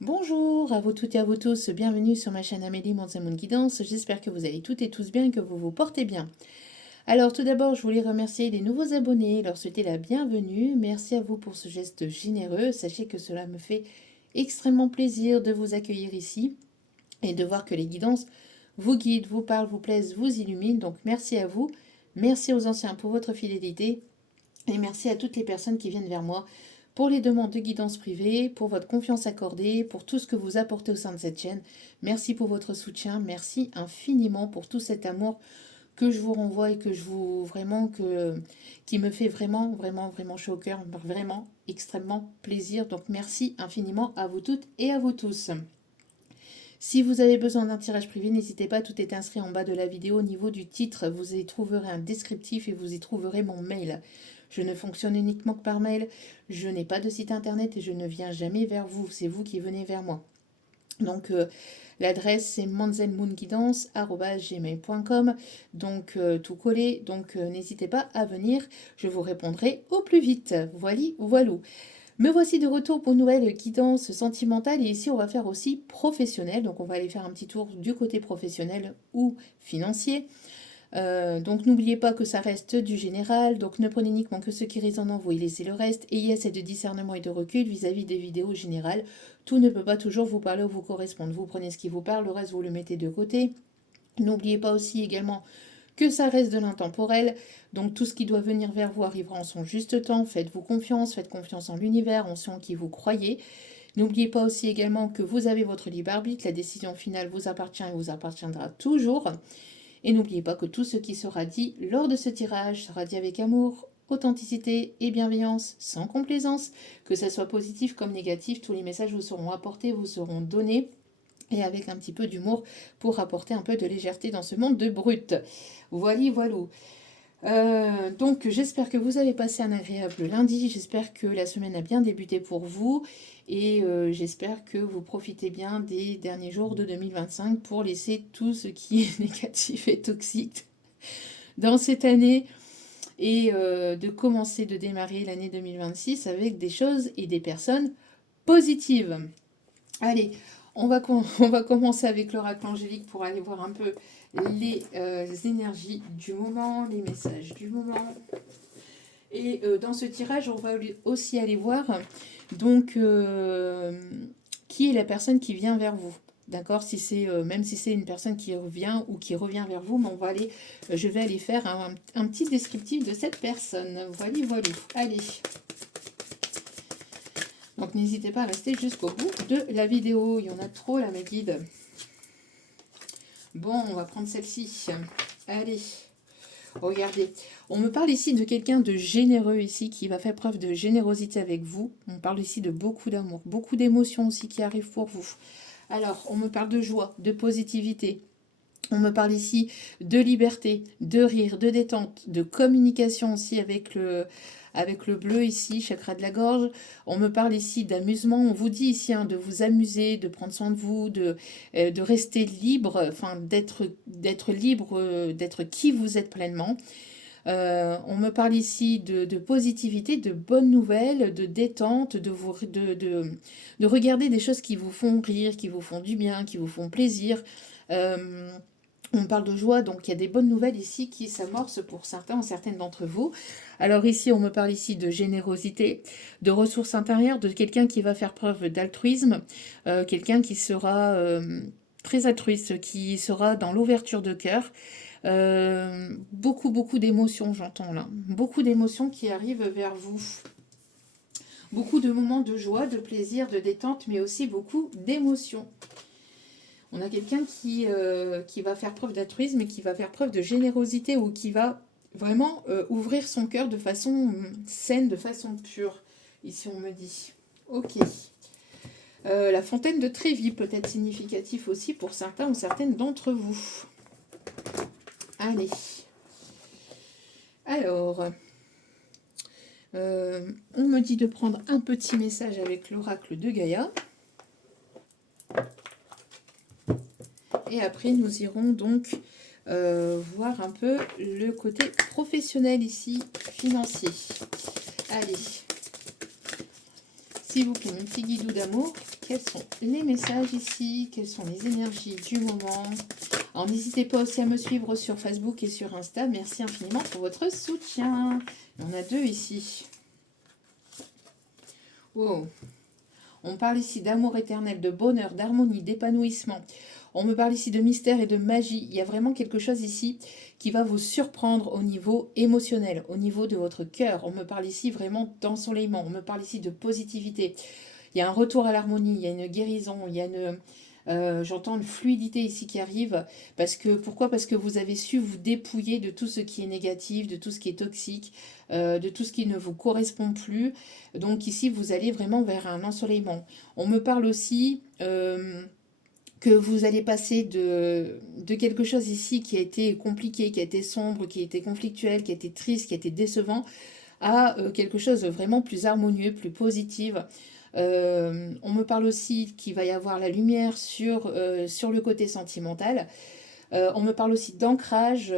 Bonjour à vous toutes et à vous tous, bienvenue sur ma chaîne Amélie Moon Guidance, j'espère que vous allez toutes et tous bien et que vous vous portez bien. Alors tout d'abord je voulais remercier les nouveaux abonnés, leur souhaiter la bienvenue, merci à vous pour ce geste généreux, sachez que cela me fait extrêmement plaisir de vous accueillir ici et de voir que les guidances vous guident, vous parlent, vous plaisent, vous illuminent, donc merci à vous, merci aux anciens pour votre fidélité et merci à toutes les personnes qui viennent vers moi pour les demandes de guidance privée, pour votre confiance accordée, pour tout ce que vous apportez au sein de cette chaîne. Merci pour votre soutien, merci infiniment pour tout cet amour que je vous renvoie et que je vous qui me fait vraiment chaud au cœur, vraiment extrêmement plaisir. Donc merci infiniment à vous toutes et à vous tous. Si vous avez besoin d'un tirage privé, n'hésitez pas, tout est inscrit en bas de la vidéo. Au niveau du titre, vous y trouverez un descriptif et vous y trouverez mon mail. Je ne fonctionne uniquement que par mail, je n'ai pas de site internet et je ne viens jamais vers vous, c'est vous qui venez vers moi. Donc l'adresse c'est manzelmoonguidance@gmail.com, donc tout collé, donc n'hésitez pas à venir, je vous répondrai au plus vite. Voilou. Me voici de retour pour une nouvelle guidance sentimentale et ici on va faire aussi professionnel, donc on va aller faire un petit tour du côté professionnel ou financier. Donc n'oubliez pas que ça reste du général, donc ne prenez uniquement que ce qui résonne en vous et laissez le reste. Ayez assez de discernement et de recul vis-à-vis des vidéos générales. Tout ne peut pas toujours vous parler ou vous correspondre. Vous prenez ce qui vous parle, le reste vous le mettez de côté. N'oubliez pas aussi également que ça reste de l'intemporel, donc tout ce qui doit venir vers vous arrivera en son juste temps. Faites-vous confiance, faites confiance en l'univers, en ceux en qui vous croyez. N'oubliez pas aussi également que vous avez votre libre arbitre, la décision finale vous appartient et vous appartiendra toujours. Et n'oubliez pas que tout ce qui sera dit lors de ce tirage sera dit avec amour, authenticité et bienveillance, sans complaisance. Que ce soit positif comme négatif, tous les messages vous seront apportés, vous seront donnés, et avec un petit peu d'humour pour apporter un peu de légèreté dans ce monde de brut. Voilou. Donc j'espère que vous avez passé un agréable lundi, j'espère que la semaine a bien débuté pour vous et j'espère que vous profitez bien des derniers jours de 2025 pour laisser tout ce qui est négatif et toxique dans cette année et de démarrer l'année 2026 avec des choses et des personnes positives. Allez, on va commencer avec l'oracle angélique pour aller voir un peu les énergies du moment, les messages du moment. Et dans ce tirage, on va aussi aller voir donc qui est la personne qui vient vers vous. D'accord, si c'est même si c'est une personne qui revient ou qui revient vers vous, mais je vais aller faire un petit descriptif de cette personne. Voilà. Allez. Donc n'hésitez pas à rester jusqu'au bout de la vidéo. Il y en a trop là, mes guides. Bon, on va prendre celle-ci. Allez, regardez. On me parle ici de quelqu'un de généreux ici, qui va faire preuve de générosité avec vous. On parle ici de beaucoup d'amour, beaucoup d'émotions aussi qui arrivent pour vous. Alors, on me parle de joie, de positivité. On me parle ici de liberté, de rire, de détente, de communication aussi avec le bleu ici, chakra de la gorge. On me parle ici d'amusement. On vous dit ici de vous amuser, de prendre soin de vous, de rester libre, enfin d'être libre, d'être qui vous êtes pleinement. On me parle ici de positivité, de bonnes nouvelles, de détente, de regarder des choses qui vous font rire, qui vous font du bien, qui vous font plaisir. On parle de joie, donc il y a des bonnes nouvelles ici qui s'amorcent pour certains ou certaines d'entre vous. Alors ici, on me parle ici de générosité, de ressources intérieures, de quelqu'un qui va faire preuve d'altruisme, quelqu'un qui sera très altruiste, qui sera dans l'ouverture de cœur. Beaucoup d'émotions, j'entends là. Beaucoup d'émotions qui arrivent vers vous. Beaucoup de moments de joie, de plaisir, de détente, mais aussi beaucoup d'émotions. On a quelqu'un qui va faire preuve d'altruisme et qui va faire preuve de générosité ou qui va vraiment ouvrir son cœur de façon saine, de façon pure. Ici, on me dit. Ok. La fontaine de Trévis peut être significatif aussi pour certains ou certaines d'entre vous. Allez. Alors, on me dit de prendre un petit message avec l'oracle de Gaïa. Et après, nous irons donc voir un peu le côté professionnel ici, financier. Allez. S'il vous plaît, mon petit guidou d'amour, quels sont les messages ici? Quelles sont les énergies du moment? Alors, n'hésitez pas aussi à me suivre sur Facebook et sur Insta. Merci infiniment pour votre soutien. Il y en a 2 ici. Wow. On parle ici d'amour éternel, de bonheur, d'harmonie, d'épanouissement. On me parle ici de mystère et de magie. Il y a vraiment quelque chose ici qui va vous surprendre au niveau émotionnel, au niveau de votre cœur. On me parle ici vraiment d'ensoleillement. On me parle ici de positivité. Il y a un retour à l'harmonie, il y a une guérison, il y a une... j'entends une fluidité ici qui arrive. Pourquoi? Parce que vous avez su vous dépouiller de tout ce qui est négatif, de tout ce qui est toxique, de tout ce qui ne vous correspond plus. Donc ici, vous allez vraiment vers un ensoleillement. On me parle aussi que vous allez passer de quelque chose ici qui a été compliqué, qui a été sombre, qui a été conflictuel, qui a été triste, qui a été décevant, à quelque chose de vraiment plus harmonieux, plus positif. On me parle aussi qu'il va y avoir la lumière sur le côté sentimental. On me parle aussi d'ancrage.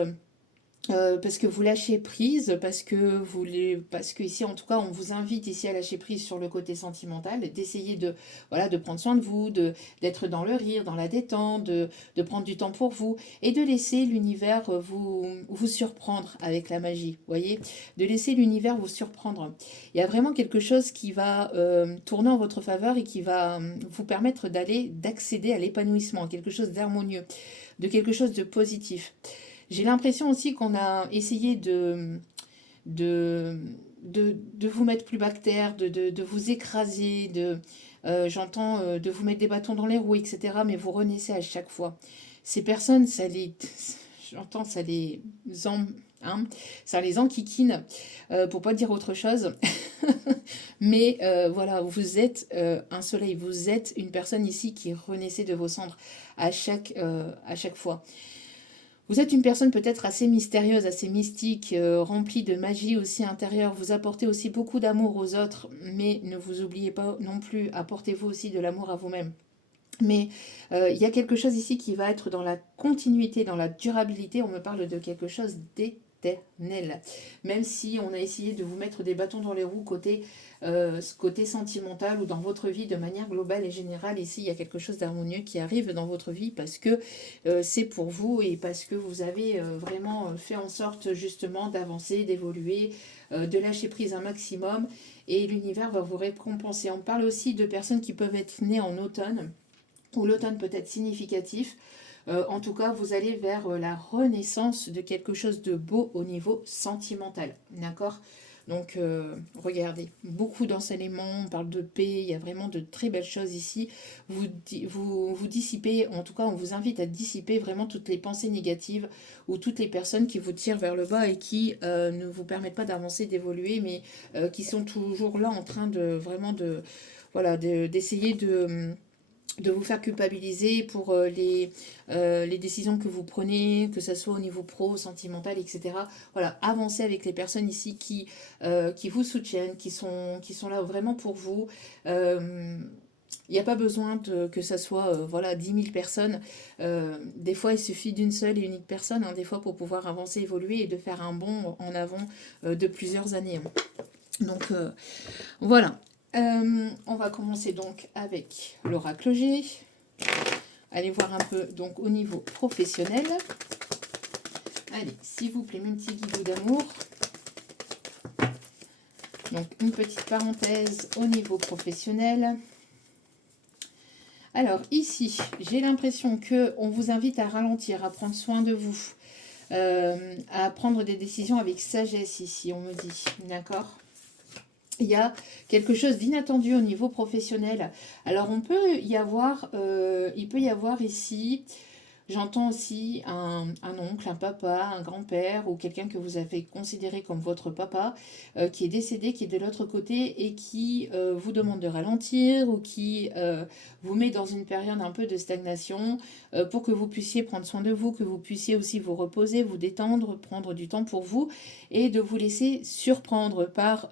Parce que vous lâchez prise, parce que ici en tout cas on vous invite ici à lâcher prise sur le côté sentimental, d'essayer de prendre soin de vous, d'être dans le rire, dans la détente, de prendre du temps pour vous et de laisser l'univers vous surprendre avec la magie, voyez, de laisser l'univers vous surprendre. Il y a vraiment quelque chose qui va tourner en votre faveur et qui va vous permettre d'accéder à l'épanouissement, à quelque chose d'harmonieux, de quelque chose de positif. J'ai l'impression aussi qu'on a essayé de, de vous mettre plus bactère, de vous écraser, j'entends de vous mettre des bâtons dans les roues, etc. Mais vous renaissez à chaque fois. Ces personnes, j'entends, hein, ça les enquiquine, pour pas dire autre chose. Mais voilà, vous êtes un soleil, vous êtes une personne ici qui renaissait de vos cendres à chaque fois. Vous êtes une personne peut-être assez mystérieuse, assez mystique, remplie de magie aussi intérieure. Vous apportez aussi beaucoup d'amour aux autres, mais ne vous oubliez pas non plus, apportez-vous aussi de l'amour à vous-même. Mais il y a quelque chose ici qui va être dans la continuité, dans la durabilité. On me parle de quelque chose d'éternel. Même si on a essayé de vous mettre des bâtons dans les roues côté sentimental ou dans votre vie de manière globale et générale, ici il y a quelque chose d'harmonieux qui arrive dans votre vie parce que c'est pour vous et parce que vous avez vraiment fait en sorte justement d'avancer, d'évoluer, de lâcher prise un maximum et l'univers va vous récompenser. On parle aussi de personnes qui peuvent être nées en automne où l'automne peut être significatif. En tout cas, vous allez vers la renaissance de quelque chose de beau au niveau sentimental. D'accord? Donc, regardez, beaucoup d'enseignements, on parle de paix, il y a vraiment de très belles choses ici. Vous dissipez, en tout cas, on vous invite à dissiper vraiment toutes les pensées négatives ou toutes les personnes qui vous tirent vers le bas et qui ne vous permettent pas d'avancer, d'évoluer, mais qui sont toujours là en train d'essayer de vous faire culpabiliser pour les décisions que vous prenez, que ce soit au niveau pro, sentimental, etc. Voilà, avancez avec les personnes ici qui vous soutiennent, qui sont là vraiment pour vous. Il n'y a pas besoin que ça soit 10 000 personnes. Des fois, il suffit d'une seule et unique personne, hein, des fois, pour pouvoir avancer, évoluer et de faire un bond en avant de plusieurs années. Donc, voilà. On va commencer donc avec l'oracle G. Allez voir un peu donc au niveau professionnel. Allez, s'il vous plaît, mes petits guides d'amour. Donc une petite parenthèse au niveau professionnel. Alors ici, j'ai l'impression qu'on vous invite à ralentir, à prendre soin de vous, à prendre des décisions avec sagesse ici, on me dit. D'accord ? Il y a quelque chose d'inattendu au niveau professionnel. Alors, il peut y avoir ici, j'entends aussi un oncle, un papa, un grand-père ou quelqu'un que vous avez considéré comme votre papa qui est décédé, qui est de l'autre côté et qui vous demande de ralentir ou qui vous met dans une période un peu de stagnation pour que vous puissiez prendre soin de vous, que vous puissiez aussi vous reposer, vous détendre, prendre du temps pour vous et de vous laisser surprendre par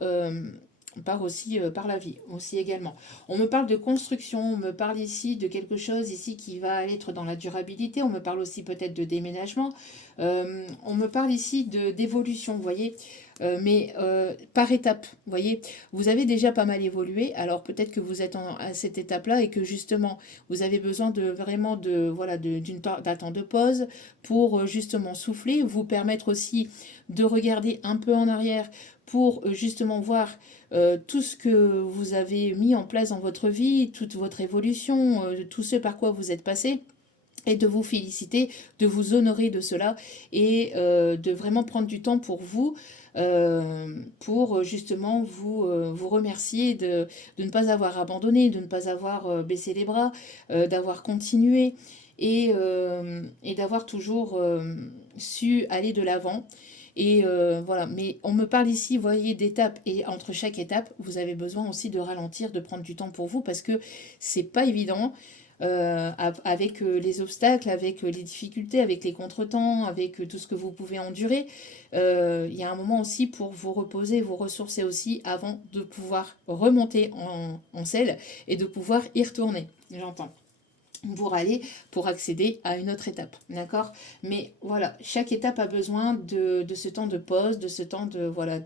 On part aussi par la vie, aussi également. On me parle de construction, on me parle ici de quelque chose ici qui va être dans la durabilité, on me parle aussi peut-être de déménagement, on me parle ici d'évolution, vous voyez, mais par étapes, vous voyez. Vous avez déjà pas mal évolué, alors peut-être que vous êtes à cette étape-là et que justement, vous avez besoin de vraiment voilà, d'un temps de pause pour justement souffler, vous permettre aussi de regarder un peu en arrière pour justement voir tout ce que vous avez mis en place dans votre vie, toute votre évolution, tout ce par quoi vous êtes passé, et de vous féliciter, de vous honorer de cela, et de vraiment prendre du temps pour justement vous remercier de ne pas avoir abandonné, de ne pas avoir baissé les bras, d'avoir continué, et d'avoir toujours su aller de l'avant. Et voilà, mais on me parle ici, vous voyez, d'étapes, et entre chaque étape, vous avez besoin aussi de ralentir, de prendre du temps pour vous, parce que c'est pas évident avec les obstacles, avec les difficultés, avec les contretemps, avec tout ce que vous pouvez endurer. Il y a un moment aussi pour vous reposer, vous ressourcer aussi, avant de pouvoir remonter en selle et de pouvoir y retourner, j'entends, pour accéder à une autre étape, d'accord. Mais voilà, chaque étape a besoin de ce temps de pause, de ce temps de, voilà,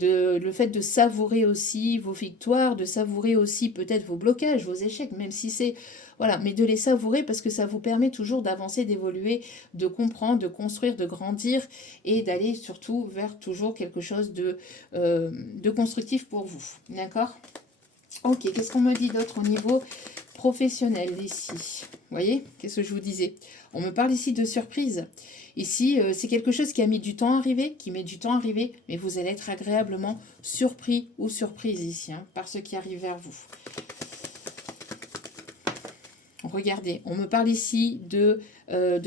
le fait de savourer aussi vos victoires, de savourer aussi peut-être vos blocages, vos échecs, même si c'est, voilà, mais de les savourer, parce que ça vous permet toujours d'avancer, d'évoluer, de comprendre, de construire, de grandir, et d'aller surtout vers toujours quelque chose de constructif pour vous, d'accord. Ok, qu'est-ce qu'on me dit d'autre au niveau professionnel ici? Vous voyez, qu'est-ce que je vous disais? On me parle ici de surprise. Ici, c'est quelque chose qui a mis du temps à arriver, qui met du temps à arriver, mais vous allez être agréablement surpris ou surprise ici, hein, par ce qui arrive vers vous. Regardez, on me parle ici de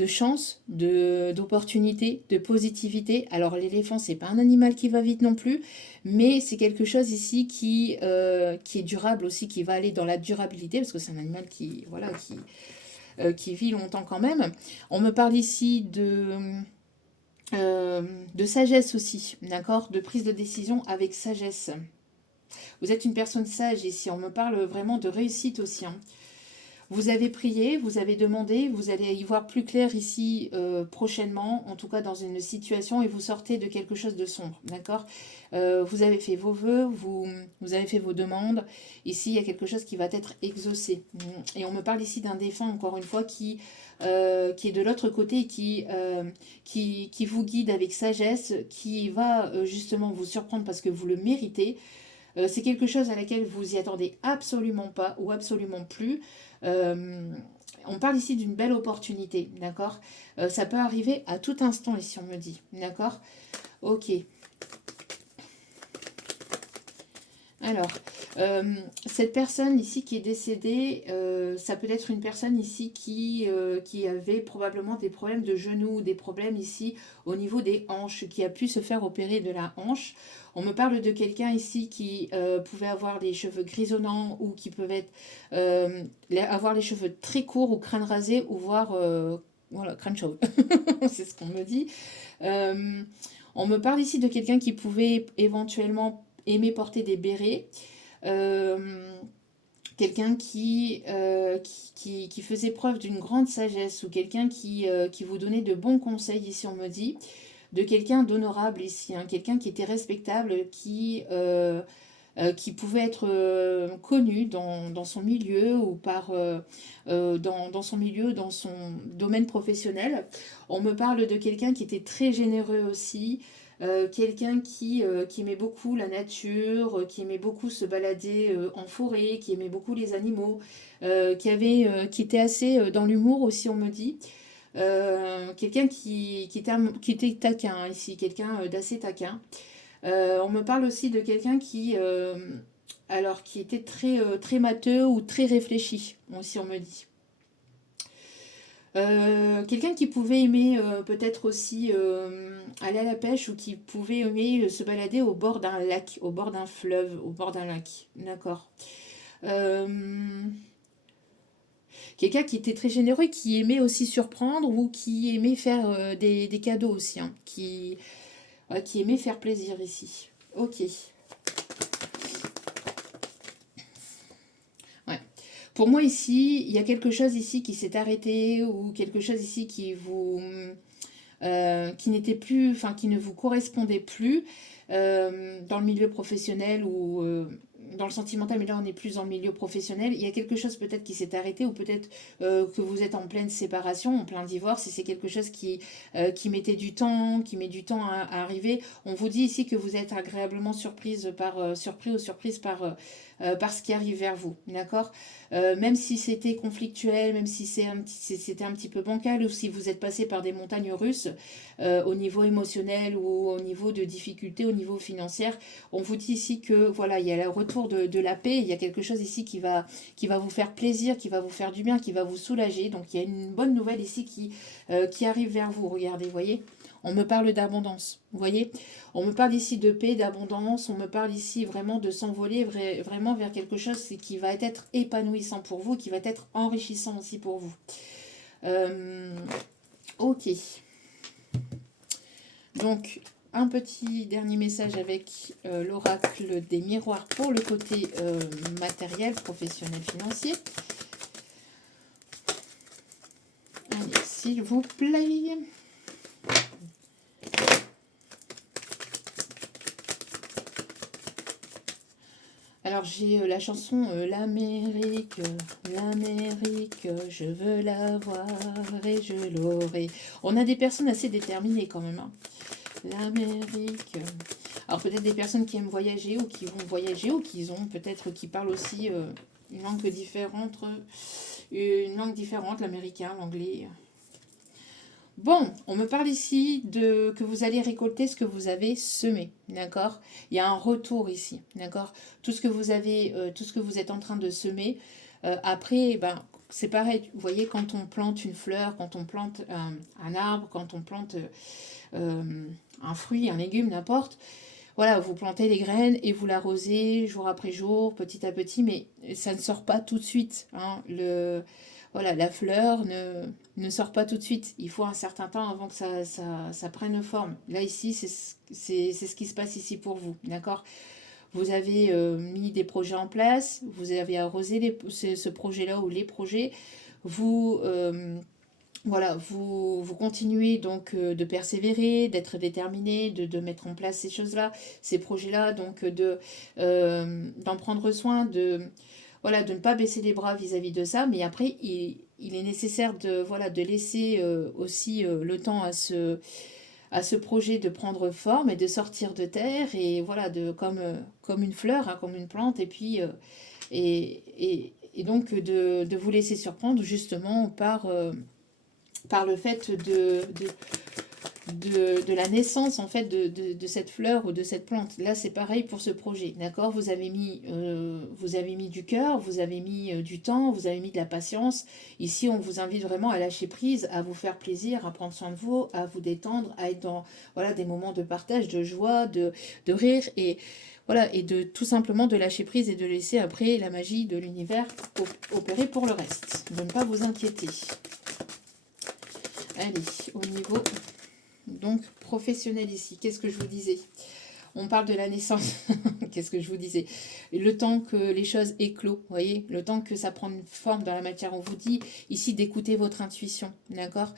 chance, d'opportunité, de positivité. Alors l'éléphant, c'est pas un animal qui va vite non plus, mais c'est quelque chose ici qui est durable aussi, qui va aller dans la durabilité, parce que c'est un animal qui, voilà, qui vit longtemps quand même. On me parle ici de sagesse aussi, d'accord, de prise de décision avec sagesse. Vous êtes une personne sage ici, on me parle vraiment de réussite aussi, hein. Vous avez prié, vous avez demandé, vous allez y voir plus clair ici prochainement, en tout cas dans une situation, et vous sortez de quelque chose de sombre, d'accord. Vous avez fait vos vœux, vous avez fait vos demandes. Ici, il y a quelque chose qui va être exaucé. Et on me parle ici d'un défunt, encore une fois, qui est de l'autre côté, qui vous guide avec sagesse, qui va justement vous surprendre parce que vous le méritez. C'est quelque chose à laquelle vous y attendez absolument pas ou absolument plus. Euh, on parle ici d'une belle opportunité, d'accord. Ça peut arriver à tout instant ici, on me dit, d'accord. Ok. Alors, cette personne ici qui est décédée, ça peut être une personne ici qui avait probablement des problèmes de genoux, des problèmes ici au niveau des hanches, qui a pu se faire opérer de la hanche. On me parle de quelqu'un ici qui pouvait avoir les cheveux grisonnants, ou qui peuvent avoir les cheveux très courts, ou crâne rasé, ou voire voilà, crâne chauve. C'est ce qu'on me dit. Euh, on me parle ici de quelqu'un qui pouvait éventuellement aimer porter des bérets. Euh, Quelqu'un qui faisait preuve d'une grande sagesse, ou quelqu'un qui vous donnait de bons conseils ici, on me dit. De quelqu'un d'honorable ici, hein, quelqu'un qui était respectable, qui pouvait être connu dans son milieu, ou dans son milieu, dans son domaine professionnel. On me parle de quelqu'un qui était très généreux aussi, quelqu'un qui aimait beaucoup la nature, qui aimait beaucoup se balader en forêt, qui aimait beaucoup les animaux, qui était assez dans l'humour aussi, on me dit. Quelqu'un qui était taquin, hein, ici, quelqu'un d'assez taquin. On me parle aussi de quelqu'un qui était très matheux ou très réfléchi, aussi on me dit. Quelqu'un qui pouvait aimer peut-être aussi aller à la pêche, ou qui pouvait aimer se balader au bord d'un lac, au bord d'un fleuve, au bord d'un lac. D'accord. Euh, Quelqu'un qui était très généreux, qui aimait aussi surprendre, ou qui aimait faire des cadeaux aussi, hein, qui aimait faire plaisir ici. Ok. Pour moi ici, il y a quelque chose ici qui s'est arrêté ou quelque chose ici qui n'était plus, enfin qui ne vous correspondait plus dans le milieu professionnel ou dans le sentimental, mais là on n'est plus dans le milieu professionnel. Il y a quelque chose peut-être qui s'est arrêté ou peut-être que vous êtes en pleine séparation, en plein divorce, et c'est quelque chose qui mettait du temps, qui met du temps à arriver. On vous dit ici que vous êtes agréablement surpris ou surprise par ce qui arrive vers vous, d'accord. Même si c'était conflictuel, même si c'était un petit peu bancal, ou si vous êtes passé par des montagnes russes, au niveau émotionnel ou au niveau de difficultés, au niveau financier, on vous dit ici que voilà, il y a le retour de la paix, il y a quelque chose ici qui va vous faire plaisir, qui va vous faire du bien, qui va vous soulager. Donc il y a une bonne nouvelle ici qui arrive vers vous, regardez, vous voyez. On me parle d'abondance, vous voyez. On me parle ici de paix, d'abondance, on me parle ici vraiment de s'envoler vraiment vers quelque chose qui va être épanouissant pour vous, qui va être enrichissant aussi pour vous. Ok. Donc, un petit dernier message avec l'oracle des miroirs pour le côté matériel, professionnel, financier. Allez, s'il vous plaît. Alors j'ai la chanson l'Amérique, je veux la voir et je l'aurai. On a des personnes assez déterminées quand même, hein. L'Amérique. Alors peut-être des personnes qui aiment voyager ou qui vont voyager ou qui parlent aussi une langue différente, l'américain, l'anglais. Bon, on me parle ici que vous allez récolter ce que vous avez semé, d'accord. Il y a un retour ici, d'accord. Tout ce que vous êtes en train de semer, après, ben, c'est pareil. Vous voyez, quand on plante une fleur, quand on plante un arbre, quand on plante un fruit, un légume, n'importe. Voilà, vous plantez les graines et vous l'arrosez jour après jour, petit à petit, mais ça ne sort pas tout de suite, hein. Voilà, la fleur ne sort pas tout de suite. Il faut un certain temps avant que ça prenne forme. Là, ici, c'est ce qui se passe ici pour vous, d'accord. Vous avez mis des projets en place, vous avez arrosé ce projet-là ou les projets. Vous, voilà, vous continuez donc de persévérer, d'être déterminé, de mettre en place ces choses-là, ces projets-là, donc d'en prendre soin, voilà, de ne pas baisser les bras vis-à-vis de ça. Mais après, il est nécessaire voilà, de laisser aussi le temps à ce projet de prendre forme et de sortir de terre, et voilà, comme une fleur, hein, comme une plante, et puis et donc de vous laisser surprendre justement par le fait de la naissance en fait de cette fleur ou de cette plante. Là, c'est pareil pour ce projet, d'accord. Vous avez mis du cœur, vous avez mis du temps, vous avez mis de la patience. Ici, on vous invite vraiment à lâcher prise, à vous faire plaisir, à prendre soin de vous, à vous détendre, à être dans voilà, des moments de partage, de joie, de rire, et voilà, et de tout simplement de lâcher prise et de laisser après la magie de l'univers opérer pour le reste. De ne pas vous inquiéter. Allez, au niveau donc professionnel ici, qu'est-ce que je vous disais? On parle de la naissance, qu'est-ce que je vous disais? Le temps que les choses éclosent, vous voyez, le temps que ça prend une forme dans la matière. On vous dit ici d'écouter votre intuition, d'accord.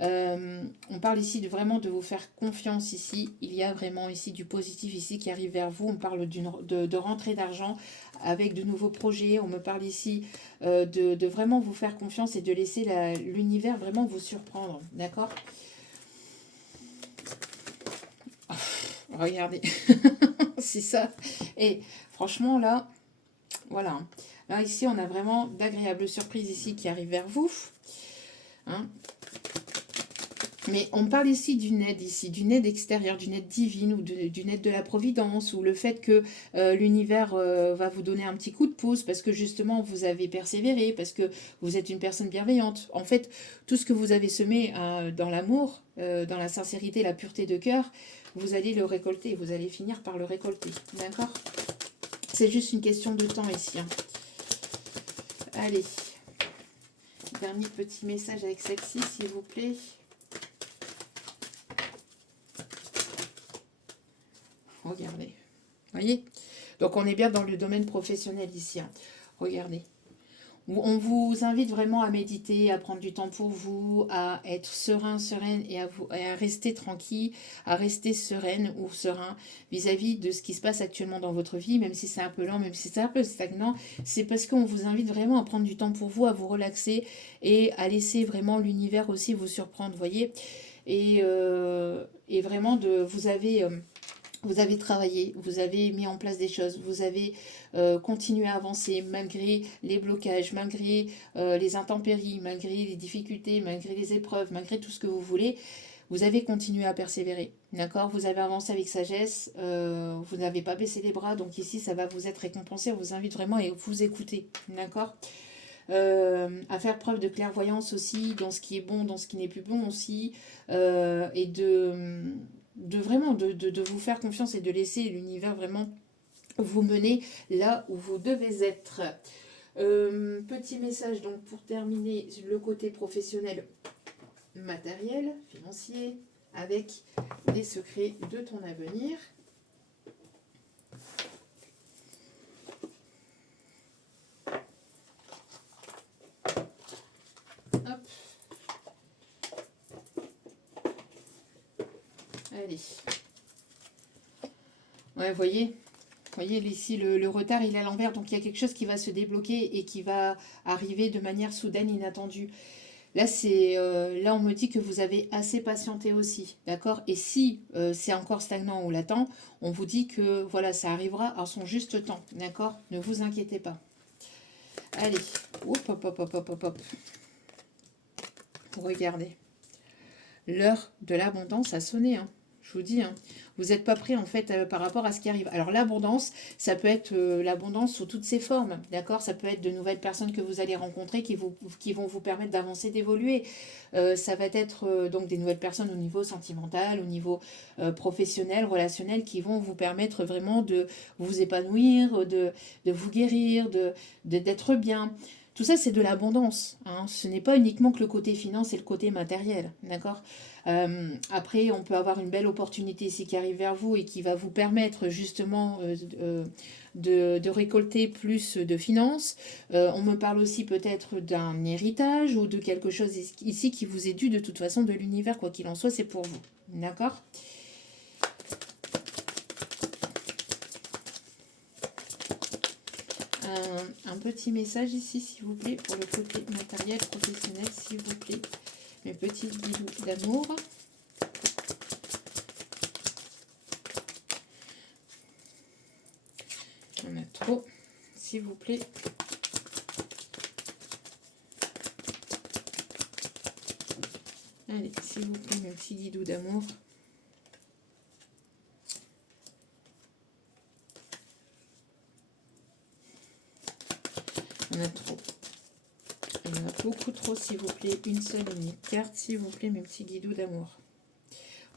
On parle ici vraiment de vous faire confiance ici. Il y a vraiment ici du positif ici qui arrive vers vous. On parle de rentrée d'argent avec de nouveaux projets. On me parle ici de vraiment vous faire confiance et de laisser l'univers vraiment vous surprendre, d'accord. Regardez, c'est ça. Et franchement, là, voilà. Là, ici, on a vraiment d'agréables surprises ici qui arrivent vers vous, hein. Mais on parle ici, d'une aide extérieure, d'une aide divine ou d'une aide de la providence, ou le fait que l'univers va vous donner un petit coup de pouce parce que justement vous avez persévéré, parce que vous êtes une personne bienveillante. En fait, tout ce que vous avez semé dans l'amour, dans la sincérité, la pureté de cœur, vous allez le récolter, vous allez finir par le récolter, d'accord? C'est juste une question de temps ici, hein. Allez, dernier petit message avec celle-ci, s'il vous plaît. Regardez. Voyez? Donc on est bien dans le domaine professionnel ici, hein. Regardez. On vous invite vraiment à méditer, à prendre du temps pour vous, à être serein, sereine et à rester tranquille, à rester sereine ou serein vis-à-vis de ce qui se passe actuellement dans votre vie, même si c'est un peu lent, même si c'est un peu stagnant. C'est parce qu'on vous invite vraiment à prendre du temps pour vous, à vous relaxer et à laisser vraiment l'univers aussi vous surprendre, vous voyez. Et vraiment, vous avez travaillé, vous avez mis en place des choses, vous avez continué à avancer malgré les blocages, malgré les intempéries, malgré les difficultés, malgré les épreuves, malgré tout ce que vous voulez. Vous avez continué à persévérer, d'accord. Vous avez avancé avec sagesse, vous n'avez pas baissé les bras, donc ici ça va vous être récompensé. On vous invite vraiment à vous écouter, d'accord. À faire preuve de clairvoyance aussi dans ce qui est bon, dans ce qui n'est plus bon aussi, et de vraiment de vous faire confiance et de laisser l'univers vraiment vous mener là où vous devez être. Petit message donc pour terminer le côté professionnel, matériel, financier, avec les secrets de ton avenir. Hop. Allez. Ouais, voyez ici le retard il est à l'envers, donc il y a quelque chose qui va se débloquer et qui va arriver de manière soudaine, inattendue. Là, là on me dit que vous avez assez patienté aussi, d'accord. Et si c'est encore stagnant ou latent, on vous dit que voilà, ça arrivera à son juste temps, d'accord. Ne vous inquiétez pas. Allez, hop, hop, hop, hop, hop, hop, hop. Regardez. L'heure de l'abondance a sonné, hein. Je vous dis, hein. Vous n'êtes pas prêt en fait par rapport à ce qui arrive. Alors l'abondance, ça peut être l'abondance sous toutes ses formes, d'accord. Ça peut être de nouvelles personnes que vous allez rencontrer qui vont vous permettre d'avancer, d'évoluer. Ça va être donc des nouvelles personnes au niveau sentimental, au niveau professionnel, relationnel, qui vont vous permettre vraiment de vous épanouir, de vous guérir, d'être bien. Tout ça, c'est de l'abondance, hein. Ce n'est pas uniquement que le côté finance et le côté matériel, d'accord. Après, on peut avoir une belle opportunité ici qui arrive vers vous et qui va vous permettre justement de récolter plus de finances. On me parle aussi peut-être d'un héritage ou de quelque chose ici qui vous est dû de toute façon de l'univers, quoi qu'il en soit, c'est pour vous, d'accord. Un petit message ici, s'il vous plaît, pour le côté matériel, professionnel, s'il vous plaît. Mes petits bisous d'amour. On a trop, s'il vous plaît. Allez, s'il vous plaît, mes petits guidous d'amour. On a trop. Il y en a beaucoup trop, s'il vous plaît. Une seule unique carte, s'il vous plaît, mes petits guidous d'amour.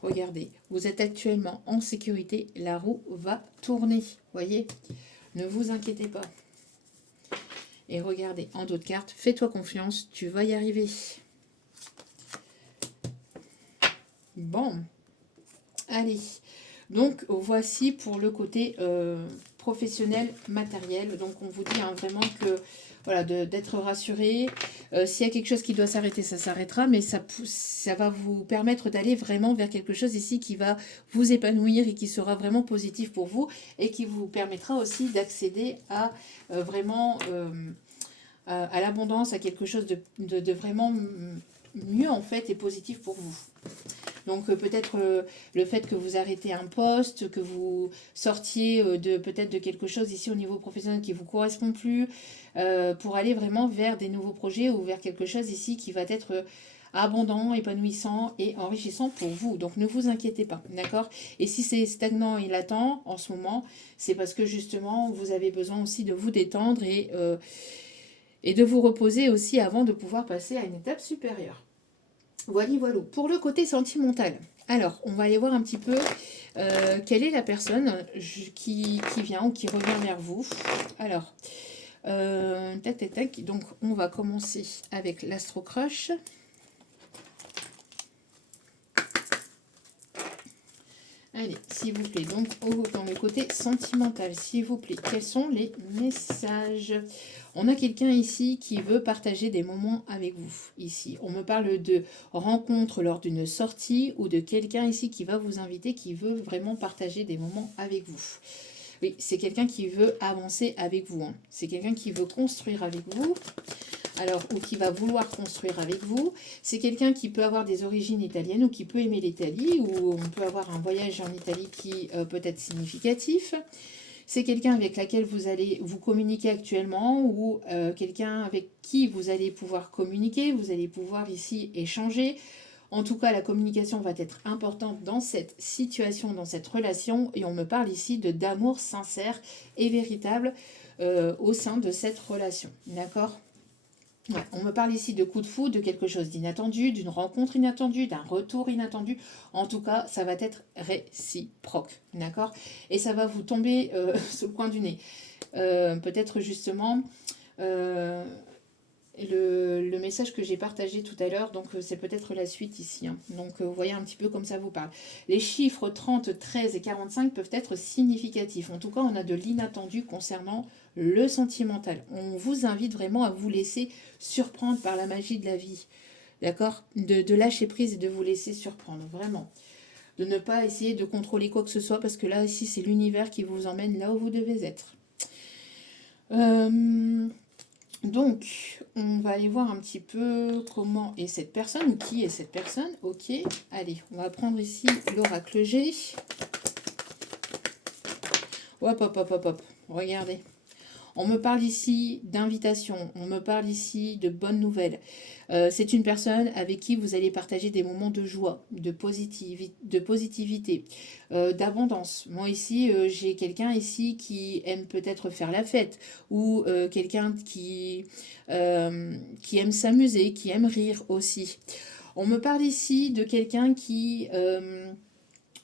Regardez, vous êtes actuellement en sécurité. La roue va tourner. Voyez, ne vous inquiétez pas. Et regardez, en d'autres cartes, fais-toi confiance, tu vas y arriver. Bon, allez. Donc, voici pour le côté professionnel, matériel. Donc, on vous dit hein, vraiment que voilà, d'être rassuré. S'il y a quelque chose qui doit s'arrêter, ça s'arrêtera, mais ça va vous permettre d'aller vraiment vers quelque chose ici qui va vous épanouir et qui sera vraiment positif pour vous et qui vous permettra aussi d'accéder à vraiment à l'abondance, à quelque chose de vraiment mieux en fait et positif pour vous. Donc peut-être le fait que vous arrêtez un poste, que vous sortiez peut-être de quelque chose ici au niveau professionnel qui ne vous correspond plus, pour aller vraiment vers des nouveaux projets ou vers quelque chose ici qui va être abondant, épanouissant et enrichissant pour vous. Donc ne vous inquiétez pas, d'accord. Et si c'est stagnant et latent en ce moment, c'est parce que justement vous avez besoin aussi de vous détendre et de vous reposer aussi avant de pouvoir passer à une étape supérieure. Voilà, voilà. Pour le côté sentimental, alors on va aller voir un petit peu quelle est la personne qui vient ou qui revient vers vous. Alors, tac, tac, tac. Donc on va commencer avec l'Astro Crush. Allez, s'il vous plaît, donc dans le côté sentimental, s'il vous plaît, quels sont les messages? On a quelqu'un ici qui veut partager des moments avec vous, ici. On me parle de rencontre lors d'une sortie ou de quelqu'un ici qui va vous inviter, qui veut vraiment partager des moments avec vous. Oui, c'est quelqu'un qui veut avancer avec vous, hein. C'est quelqu'un qui veut construire avec vous. Alors, ou qui va vouloir construire avec vous. C'est quelqu'un qui peut avoir des origines italiennes ou qui peut aimer l'Italie, ou on peut avoir un voyage en Italie qui peut être significatif. C'est quelqu'un avec laquelle vous allez vous communiquer actuellement, ou quelqu'un avec qui vous allez pouvoir communiquer, vous allez pouvoir ici échanger. En tout cas, la communication va être importante dans cette situation, dans cette relation, et on me parle ici d'amour sincère et véritable au sein de cette relation. D'accord ? Ouais, on me parle ici de coup de foudre, de quelque chose d'inattendu, d'une rencontre inattendue, d'un retour inattendu. En tout cas, ça va être réciproque, d'accord? Et ça va vous tomber sous le coin du nez. Peut-être justement euh, le message que j'ai partagé tout à l'heure, donc c'est peut-être la suite ici, hein. Donc vous voyez un petit peu comme ça vous parle. Les chiffres 30, 13 et 45 peuvent être significatifs. En tout cas, on a de l'inattendu concernant le sentimental. On vous invite vraiment à vous laisser surprendre par la magie de la vie. D'accord? De lâcher prise et de vous laisser surprendre, vraiment. De ne pas essayer de contrôler quoi que ce soit, parce que là, ici, c'est l'univers qui vous emmène là où vous devez être. Donc, on va aller voir un petit peu comment est cette personne, ou qui est cette personne. Ok, allez, on va prendre ici l'oracle G. Hop, hop, hop, hop, hop, regardez. On me parle ici d'invitation, on me parle ici de bonnes nouvelles. C'est une personne avec qui vous allez partager des moments de joie, de positivité, d'abondance. Moi ici, j'ai quelqu'un ici qui aime peut-être faire la fête, ou quelqu'un qui aime s'amuser, qui aime rire aussi. On me parle ici de quelqu'un qui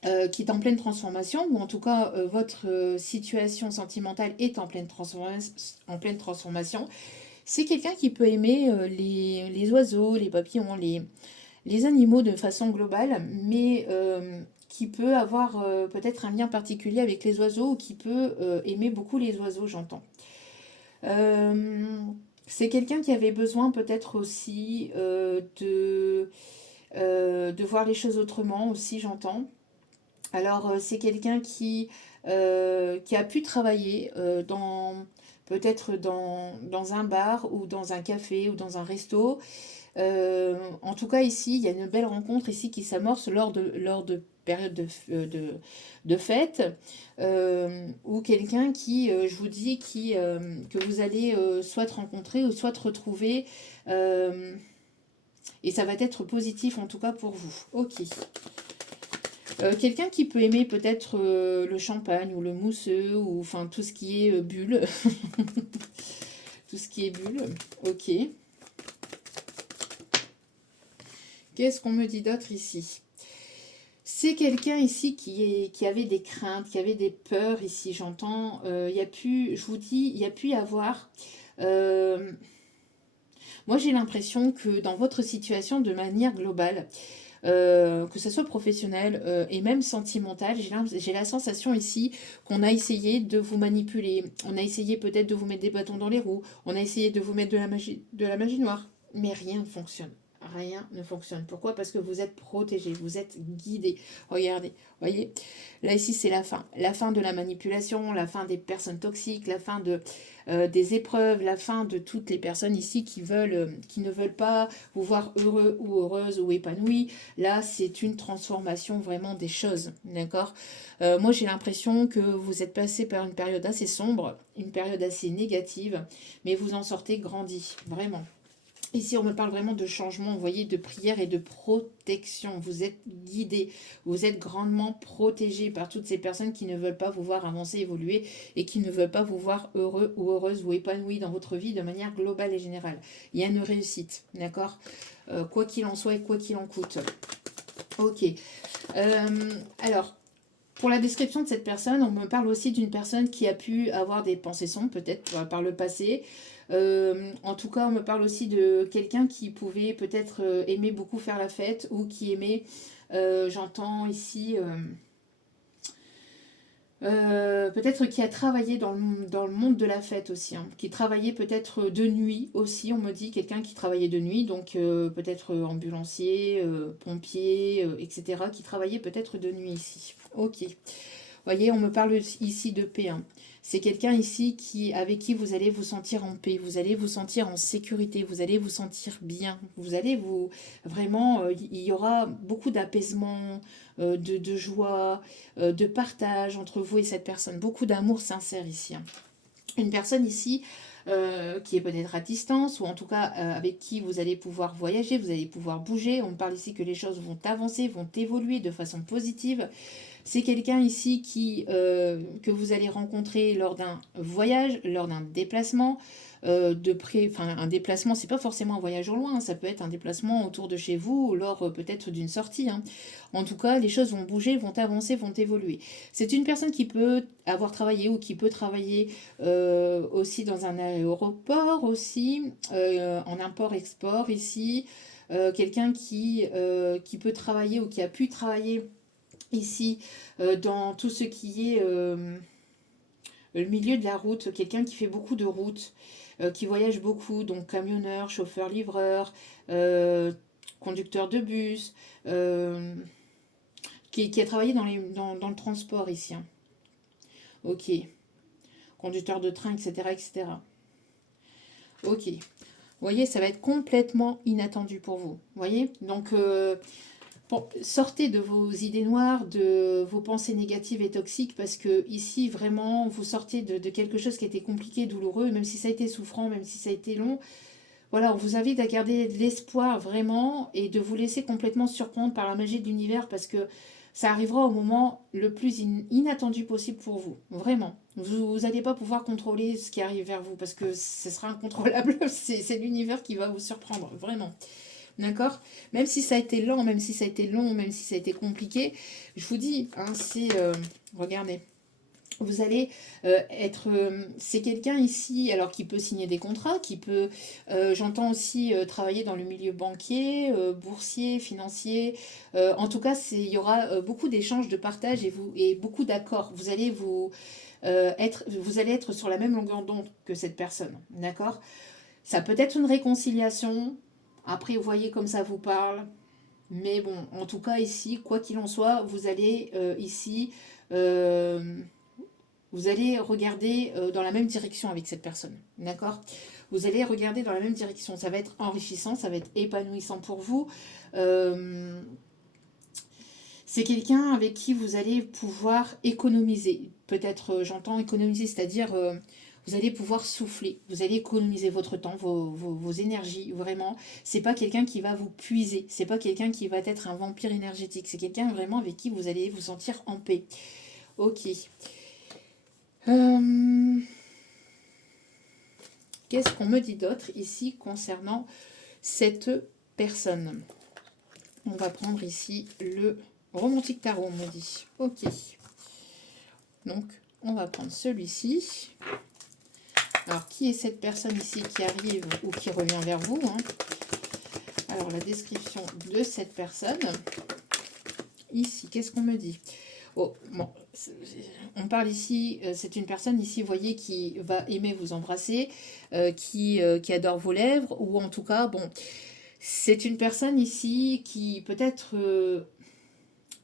est en pleine transformation, ou en tout cas votre situation sentimentale est en pleine transformation. C'est quelqu'un qui peut aimer les oiseaux, les papillons, les animaux de façon globale, mais qui peut avoir peut-être un lien particulier avec les oiseaux, ou qui peut aimer beaucoup les oiseaux, j'entends. Euh, c'est quelqu'un qui avait besoin peut-être aussi de voir les choses autrement aussi, j'entends. Alors, c'est quelqu'un qui a pu travailler peut-être dans un bar ou dans un café ou dans un resto. En tout cas, ici, il y a une belle rencontre ici qui s'amorce lors de périodes de fête, ou quelqu'un qui, je vous dis, que vous allez soit rencontrer ou soit retrouver, et ça va être positif en tout cas pour vous. Ok. Quelqu'un qui peut aimer peut-être le champagne ou le mousseux, ou enfin tout ce qui est bulle. Tout ce qui est bulle. Ok. Qu'est-ce qu'on me dit d'autre ici? C'est quelqu'un ici qui avait des craintes, qui avait des peurs ici, j'entends. Je vous dis, il y a pu y avoir... moi, j'ai l'impression que dans votre situation, de manière globale, que ce soit professionnel et même sentimental, j'ai la sensation ici qu'on a essayé de vous manipuler, on a essayé peut-être de vous mettre des bâtons dans les roues, on a essayé de vous mettre de la magie noire, mais rien ne fonctionne. Rien ne fonctionne. Pourquoi? Parce que vous êtes protégé, vous êtes guidé. Regardez, voyez, là ici c'est la fin. La fin de la manipulation, la fin des personnes toxiques, la fin des épreuves, la fin de toutes les personnes ici qui ne veulent pas vous voir heureux ou heureuse ou épanoui. Là, c'est une transformation vraiment des choses, d'accord? Moi, j'ai l'impression que vous êtes passé par une période assez sombre, une période assez négative, mais vous en sortez grandi, vraiment. Ici, on me parle vraiment de changement, vous voyez, de prière et de protection. Vous êtes guidé, vous êtes grandement protégé par toutes ces personnes qui ne veulent pas vous voir avancer, évoluer, et qui ne veulent pas vous voir heureux ou heureuse ou épanoui dans votre vie de manière globale et générale. Il y a une réussite, d'accord? Quoi qu'il en soit et quoi qu'il en coûte. Ok. Alors, pour la description de cette personne, on me parle aussi d'une personne qui a pu avoir des pensées sombres, peut-être par le passé. En tout cas, on me parle aussi de quelqu'un qui pouvait peut-être aimer beaucoup faire la fête, ou qui aimait, j'entends ici, Peut-être qui a travaillé dans le monde de la fête aussi, hein, qui travaillait peut-être de nuit aussi, on me dit, quelqu'un qui travaillait de nuit, donc peut-être ambulancier, pompier, etc., qui travaillait peut-être de nuit ici. Ok. Voyez, on me parle ici de paix, hein. C'est quelqu'un ici avec qui vous allez vous sentir en paix, vous allez vous sentir en sécurité, vous allez vous sentir bien, vous allez vous... Vraiment, il y aura beaucoup d'apaisement, de joie, de partage entre vous et cette personne. Beaucoup d'amour sincère ici, hein. Une personne ici qui est peut-être à distance ou en tout cas avec qui vous allez pouvoir voyager, vous allez pouvoir bouger. On parle ici que les choses vont avancer, vont évoluer de façon positive. C'est quelqu'un ici que vous allez rencontrer lors d'un voyage, lors d'un déplacement. Un déplacement, c'est pas forcément un voyage au loin, hein, ça peut être un déplacement autour de chez vous ou lors peut-être d'une sortie, hein. En tout cas, les choses vont bouger, vont avancer, vont évoluer. C'est une personne qui peut avoir travaillé ou qui peut travailler aussi dans un aéroport, aussi, en import-export ici. Quelqu'un qui peut travailler ou qui a pu travailler ici dans tout ce qui est le milieu de la route, quelqu'un qui fait beaucoup de routes, qui voyage beaucoup, donc camionneur, chauffeur, livreur, conducteur de bus, qui a travaillé dans le transport ici, hein. Ok, conducteur de train, etc., etc. Ok, vous voyez, ça va être complètement inattendu pour vous. Vous voyez, donc bon, sortez de vos idées noires, de vos pensées négatives et toxiques, parce que ici, vraiment, vous sortez de quelque chose qui a été compliqué, douloureux, même si ça a été souffrant, même si ça a été long. Voilà, on vous invite à garder de l'espoir vraiment et de vous laisser complètement surprendre par la magie de l'univers, parce que ça arrivera au moment le plus inattendu possible pour vous. Vraiment. Vous n'allez pas pouvoir contrôler ce qui arrive vers vous, parce que ce sera incontrôlable. C'est l'univers qui va vous surprendre, vraiment. D'accord? Même si ça a été lent, même si ça a été long, même si ça a été compliqué, je vous dis, hein, regardez, vous allez être... c'est quelqu'un ici, alors qui peut signer des contrats, qui peut, j'entends aussi travailler dans le milieu banquier, boursier, financier. En tout cas, il y aura beaucoup d'échanges, de partage et beaucoup d'accords. Vous allez être sur la même longueur d'onde que cette personne. D'accord? Ça peut être une réconciliation. Après, vous voyez comme ça vous parle. Mais bon, en tout cas, ici, quoi qu'il en soit, vous allez ici, vous allez regarder dans la même direction avec cette personne. D'accord? Vous allez regarder dans la même direction. Ça va être enrichissant, ça va être épanouissant pour vous. C'est quelqu'un avec qui vous allez pouvoir économiser. Peut-être, j'entends économiser, c'est-à-dire vous allez pouvoir souffler. Vous allez économiser votre temps, vos énergies, vraiment. C'est pas quelqu'un qui va vous puiser. C'est pas quelqu'un qui va être un vampire énergétique. C'est quelqu'un vraiment avec qui vous allez vous sentir en paix. Ok. Qu'est-ce qu'on me dit d'autre ici concernant cette personne? On va prendre ici le romantique tarot, on me dit. Ok. Donc, on va prendre celui-ci. Alors, qui est cette personne ici qui arrive ou qui revient vers vous, hein? Alors, la description de cette personne. Ici, qu'est-ce qu'on me dit? Oh, bon, on parle ici, c'est une personne ici, vous voyez, qui va aimer vous embrasser, qui adore vos lèvres, ou en tout cas, bon, c'est une personne ici qui peut-être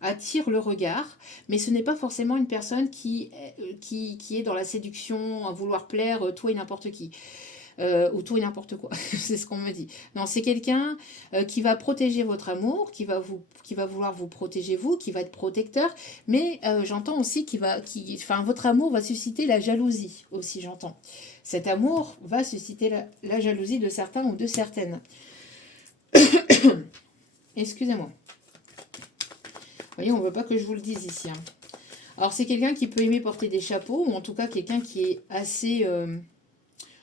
attire le regard, mais ce n'est pas forcément une personne qui est dans la séduction, à vouloir plaire tout et n'importe qui. Ou tout et n'importe quoi, c'est ce qu'on me dit. Non, c'est quelqu'un qui va protéger votre amour, qui va vouloir vous protéger vous, qui va être protecteur, mais j'entends aussi votre amour va susciter la jalousie aussi, j'entends. Cet amour va susciter la jalousie de certains ou de certaines. Excusez-moi. Vous voyez, on ne veut pas que je vous le dise ici, hein. Alors, c'est quelqu'un qui peut aimer porter des chapeaux, ou en tout cas quelqu'un qui est assez...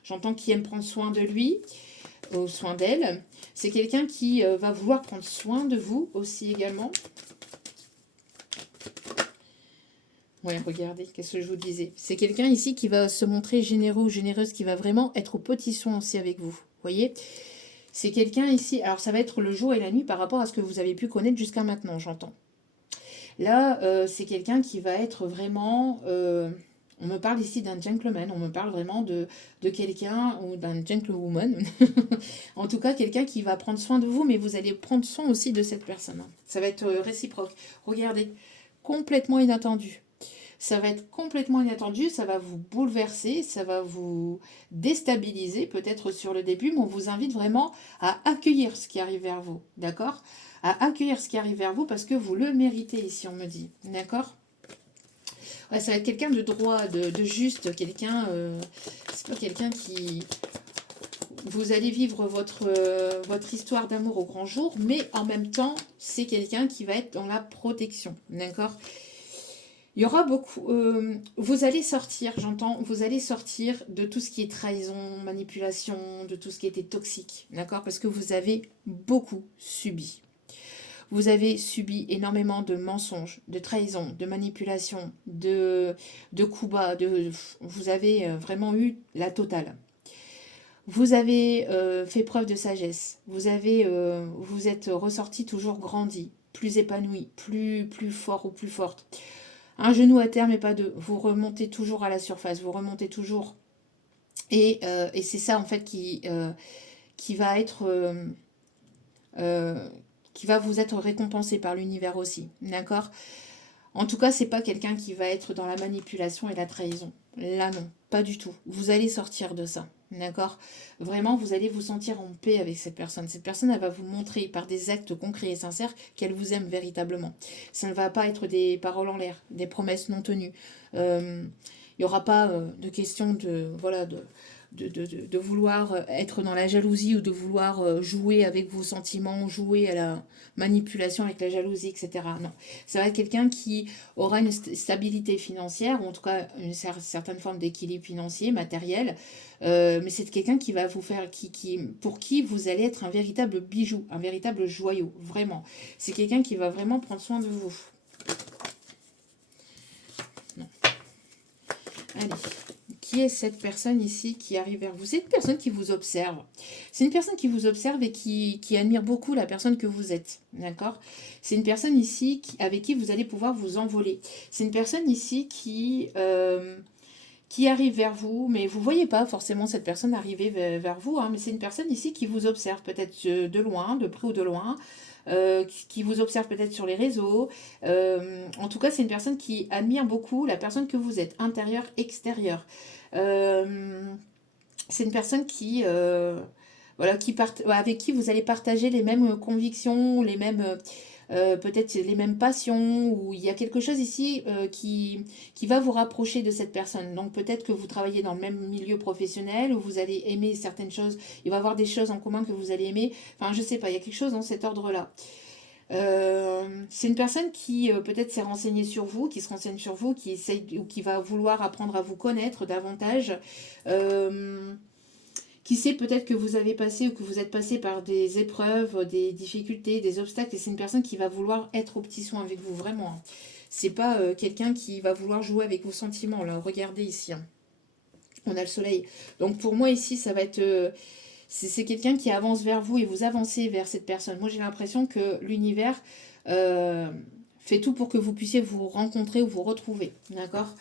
J'entends qu'il aime prendre soin de lui, soin d'elle. C'est quelqu'un qui va vouloir prendre soin de vous aussi également. Ouais, regardez, qu'est-ce que je vous disais. C'est quelqu'un ici qui va se montrer généreux ou généreuse, qui va vraiment être au petit soin aussi avec vous. Vous voyez? C'est quelqu'un ici, alors ça va être le jour et la nuit par rapport à ce que vous avez pu connaître jusqu'à maintenant, j'entends. Là, c'est quelqu'un qui va être vraiment... on me parle ici d'un gentleman, on me parle vraiment de quelqu'un, ou d'un gentlewoman, en tout cas quelqu'un qui va prendre soin de vous, mais vous allez prendre soin aussi de cette personne. Ça va être réciproque. Regardez, complètement inattendu. Ça va être complètement inattendu, ça va vous bouleverser, ça va vous déstabiliser peut-être sur le début, mais on vous invite vraiment à accueillir ce qui arrive vers vous, d'accord? À accueillir ce qui arrive vers vous parce que vous le méritez ici, on me dit, d'accord? Ouais, ça va être quelqu'un de droit, de juste, quelqu'un, c'est pas quelqu'un qui... Vous allez vivre votre histoire d'amour au grand jour, mais en même temps, c'est quelqu'un qui va être dans la protection, d'accord? Il y aura beaucoup... vous allez sortir, j'entends, vous allez sortir de tout ce qui est trahison, manipulation, de tout ce qui était toxique, d'accord? Parce que vous avez beaucoup subi. Vous avez subi énormément de mensonges, de trahison, de manipulation, de coups bas, vous avez vraiment eu la totale. Vous avez fait preuve de sagesse. Vous êtes ressorti toujours grandi, plus épanoui, plus fort ou plus forte. Un genou à terre, mais pas deux. Vous remontez toujours à la surface, vous remontez toujours. Et c'est ça, en fait, qui va être... euh, qui va vous être récompensé par l'univers aussi. D'accord? En tout cas, c'est pas quelqu'un qui va être dans la manipulation et la trahison. Là, non, pas du tout. Vous allez sortir de ça. D'accord? Vraiment, vous allez vous sentir en paix avec cette personne. Cette personne, elle va vous montrer par des actes concrets et sincères qu'elle vous aime véritablement. Ça ne va pas être des paroles en l'air, des promesses non tenues. Il n'y aura pas de question de, voilà, de vouloir être dans la jalousie ou de vouloir jouer avec vos sentiments, jouer à la manipulation avec la jalousie, etc. Non. Ça va être quelqu'un qui aura une stabilité financière, ou en tout cas une certaine forme d'équilibre financier, matériel, mais c'est quelqu'un qui va vous faire, pour qui vous allez être un véritable bijou, un véritable joyau, vraiment. C'est quelqu'un qui va vraiment prendre soin de vous. Non. Allez. Qui est cette personne ici qui arrive vers vous? C'est une personne qui vous observe. C'est une personne qui vous observe et qui admire beaucoup la personne que vous êtes. D'accord? C'est une personne ici avec qui vous allez pouvoir vous envoler. C'est une personne ici qui arrive vers vous, mais vous ne voyez pas forcément cette personne arriver vers vous, hein, mais c'est une personne ici qui vous observe peut-être de loin, de près ou de loin, qui vous observe peut-être sur les réseaux. En tout cas, c'est une personne qui admire beaucoup la personne que vous êtes, intérieur, extérieur. C'est une personne voilà, avec qui vous allez partager les mêmes convictions, les mêmes, peut-être les mêmes passions, ou il y a quelque chose ici qui va vous rapprocher de cette personne. Donc peut-être que vous travaillez dans le même milieu professionnel, où vous allez aimer certaines choses, il va y avoir des choses en commun que vous allez aimer, enfin je sais pas, il y a quelque chose dans cet ordre-là. C'est une personne qui peut-être s'est renseignée sur vous, qui se renseigne sur vous, qui essaye ou qui va vouloir apprendre à vous connaître davantage, qui sait peut-être que vous avez passé ou que vous êtes passé par des épreuves, des difficultés, des obstacles, et c'est une personne qui va vouloir être au petit soin avec vous, vraiment. Hein. C'est pas quelqu'un qui va vouloir jouer avec vos sentiments, là, regardez ici. Hein. On a le soleil. Donc pour moi ici, ça va être... c'est quelqu'un qui avance vers vous et vous avancez vers cette personne. Moi, j'ai l'impression que l'univers fait tout pour que vous puissiez vous rencontrer ou vous retrouver. D'accord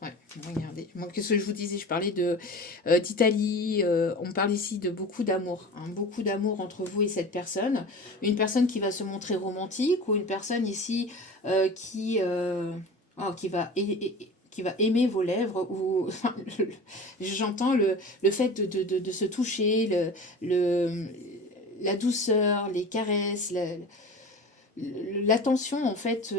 Ouais, regardez. Moi, qu'est-ce que je vous disais? Je parlais d'Italie. On parle ici de beaucoup d'amour. Hein, beaucoup d'amour entre vous et cette personne. Une personne qui va se montrer romantique ou une personne ici qui va qui va aimer vos lèvres, ou j'entends le fait de se toucher, la douceur, les caresses, l'attention en fait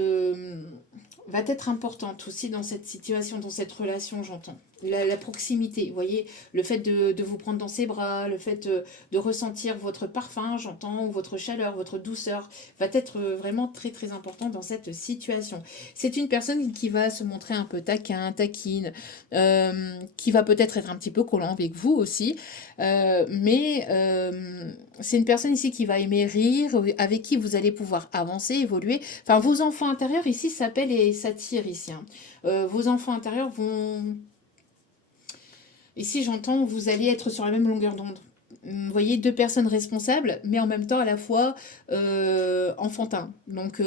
va être importante aussi dans cette situation, dans cette relation, j'entends. La proximité, vous voyez, le fait de vous prendre dans ses bras, le fait de ressentir votre parfum, j'entends, votre chaleur, votre douceur, va être vraiment très très important dans cette situation. C'est une personne qui va se montrer un peu taquine, qui va peut-être être un petit peu collant avec vous aussi, mais c'est une personne ici qui va aimer rire, avec qui vous allez pouvoir avancer, évoluer. Enfin, vos enfants intérieurs ici s'appellent et s'attirent ici. Hein. Vos enfants intérieurs vont... Ici, j'entends, vous allez être sur la même longueur d'onde. vous voyez, deux personnes responsables, mais en même temps à la fois enfantin. Donc,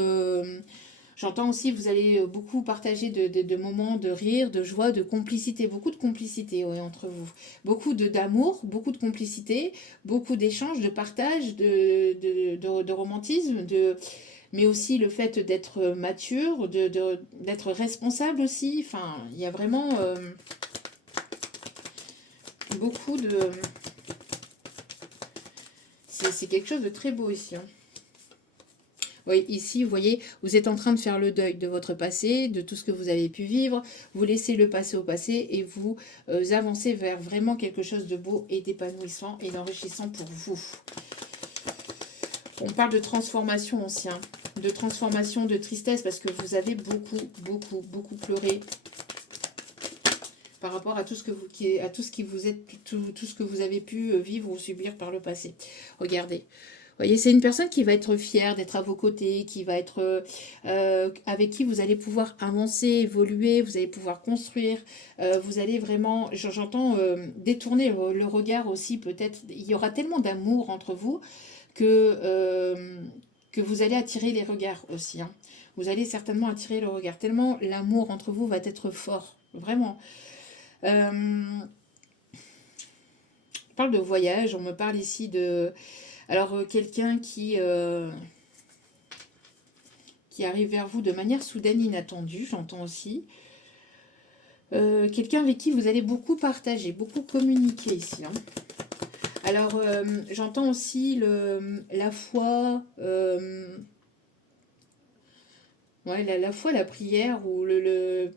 j'entends aussi, vous allez beaucoup partager de moments de rire, de joie, de complicité, beaucoup de complicité ouais, entre vous. Beaucoup d'amour, beaucoup de complicité, beaucoup d'échanges, de partage, de romantisme, mais aussi le fait d'être mature, d'être responsable aussi. Enfin, il y a vraiment beaucoup de... C'est quelque chose de très beau ici. Hein. Oui, ici, vous voyez, vous êtes en train de faire le deuil de votre passé, de tout ce que vous avez pu vivre. Vous laissez le passé au passé et vous avancez vers vraiment quelque chose de beau et d'épanouissant et d'enrichissant pour vous. On parle de transformation aussi, hein, de transformation, de tristesse, parce que vous avez beaucoup pleuré par rapport à tout ce que vous, à tout ce qui vous êtes, tout ce que vous avez pu vivre ou subir par le passé. Regardez. Vous voyez, c'est une personne qui va être fière d'être à vos côtés, qui va être avec qui vous allez pouvoir avancer, évoluer, vous allez pouvoir construire, vous allez vraiment, j'entends détourner le regard aussi peut-être, il y aura tellement d'amour entre vous que vous allez attirer les regards aussi. Hein. Vous allez certainement attirer le regard, tellement l'amour entre vous va être fort, vraiment. On parle de voyage, on me parle ici de... Alors, quelqu'un qui arrive vers vous de manière soudaine, inattendue, j'entends aussi. Quelqu'un avec qui vous allez beaucoup partager, beaucoup communiquer ici. Hein. Alors, j'entends aussi la foi, ouais, la foi, la prière, ou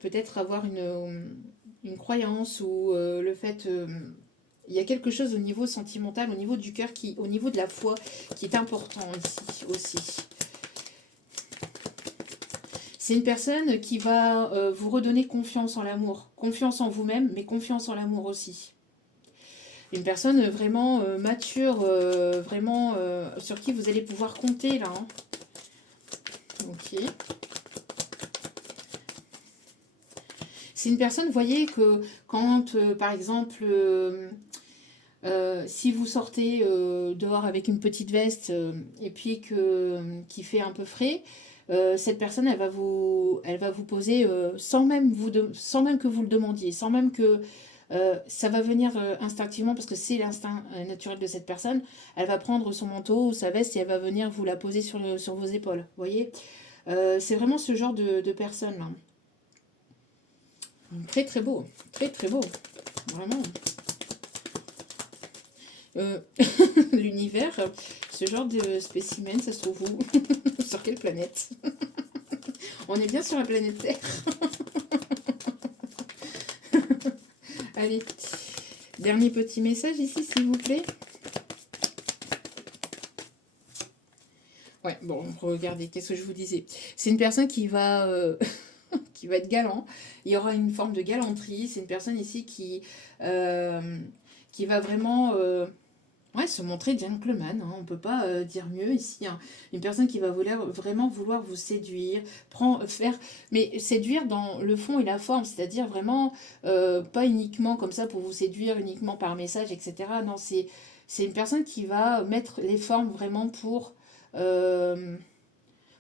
peut-être avoir une croyance, ou le fait... il y a quelque chose au niveau sentimental, au niveau du cœur, au niveau de la foi, qui est important ici aussi. C'est une personne qui va vous redonner confiance en l'amour. Confiance en vous-même, mais confiance en l'amour aussi. Une personne vraiment mature, vraiment sur qui vous allez pouvoir compter là. Hein. Ok. C'est une personne, vous voyez, que quand, par exemple, si vous sortez dehors avec une petite veste et puis qu'il fait un peu frais, cette personne, elle va vous poser sans même que vous le demandiez, sans même que ça va venir instinctivement parce que c'est l'instinct naturel de cette personne. Elle va prendre son manteau ou sa veste et elle va venir vous la poser sur vos épaules. Vous voyez, c'est vraiment ce genre de personne là. Très très beau, très beau, vraiment. L'univers, ce genre de spécimen, ça se trouve où? Sur quelle planète? On est bien sur la planète Terre. Allez, dernier petit message ici, s'il vous plaît. Ouais, bon, regardez, qu'est-ce que je vous disais? C'est une personne qui va qui va être galant. Il y aura une forme de galanterie. C'est une personne ici qui va vraiment ouais, se montrer gentleman. Hein. On ne peut pas dire mieux ici. Hein. Une personne qui va vraiment vouloir vous séduire, faire, mais séduire dans le fond et la forme, c'est-à-dire vraiment pas uniquement comme ça pour vous séduire, uniquement par message, etc. Non, c'est une personne qui va mettre les formes vraiment euh,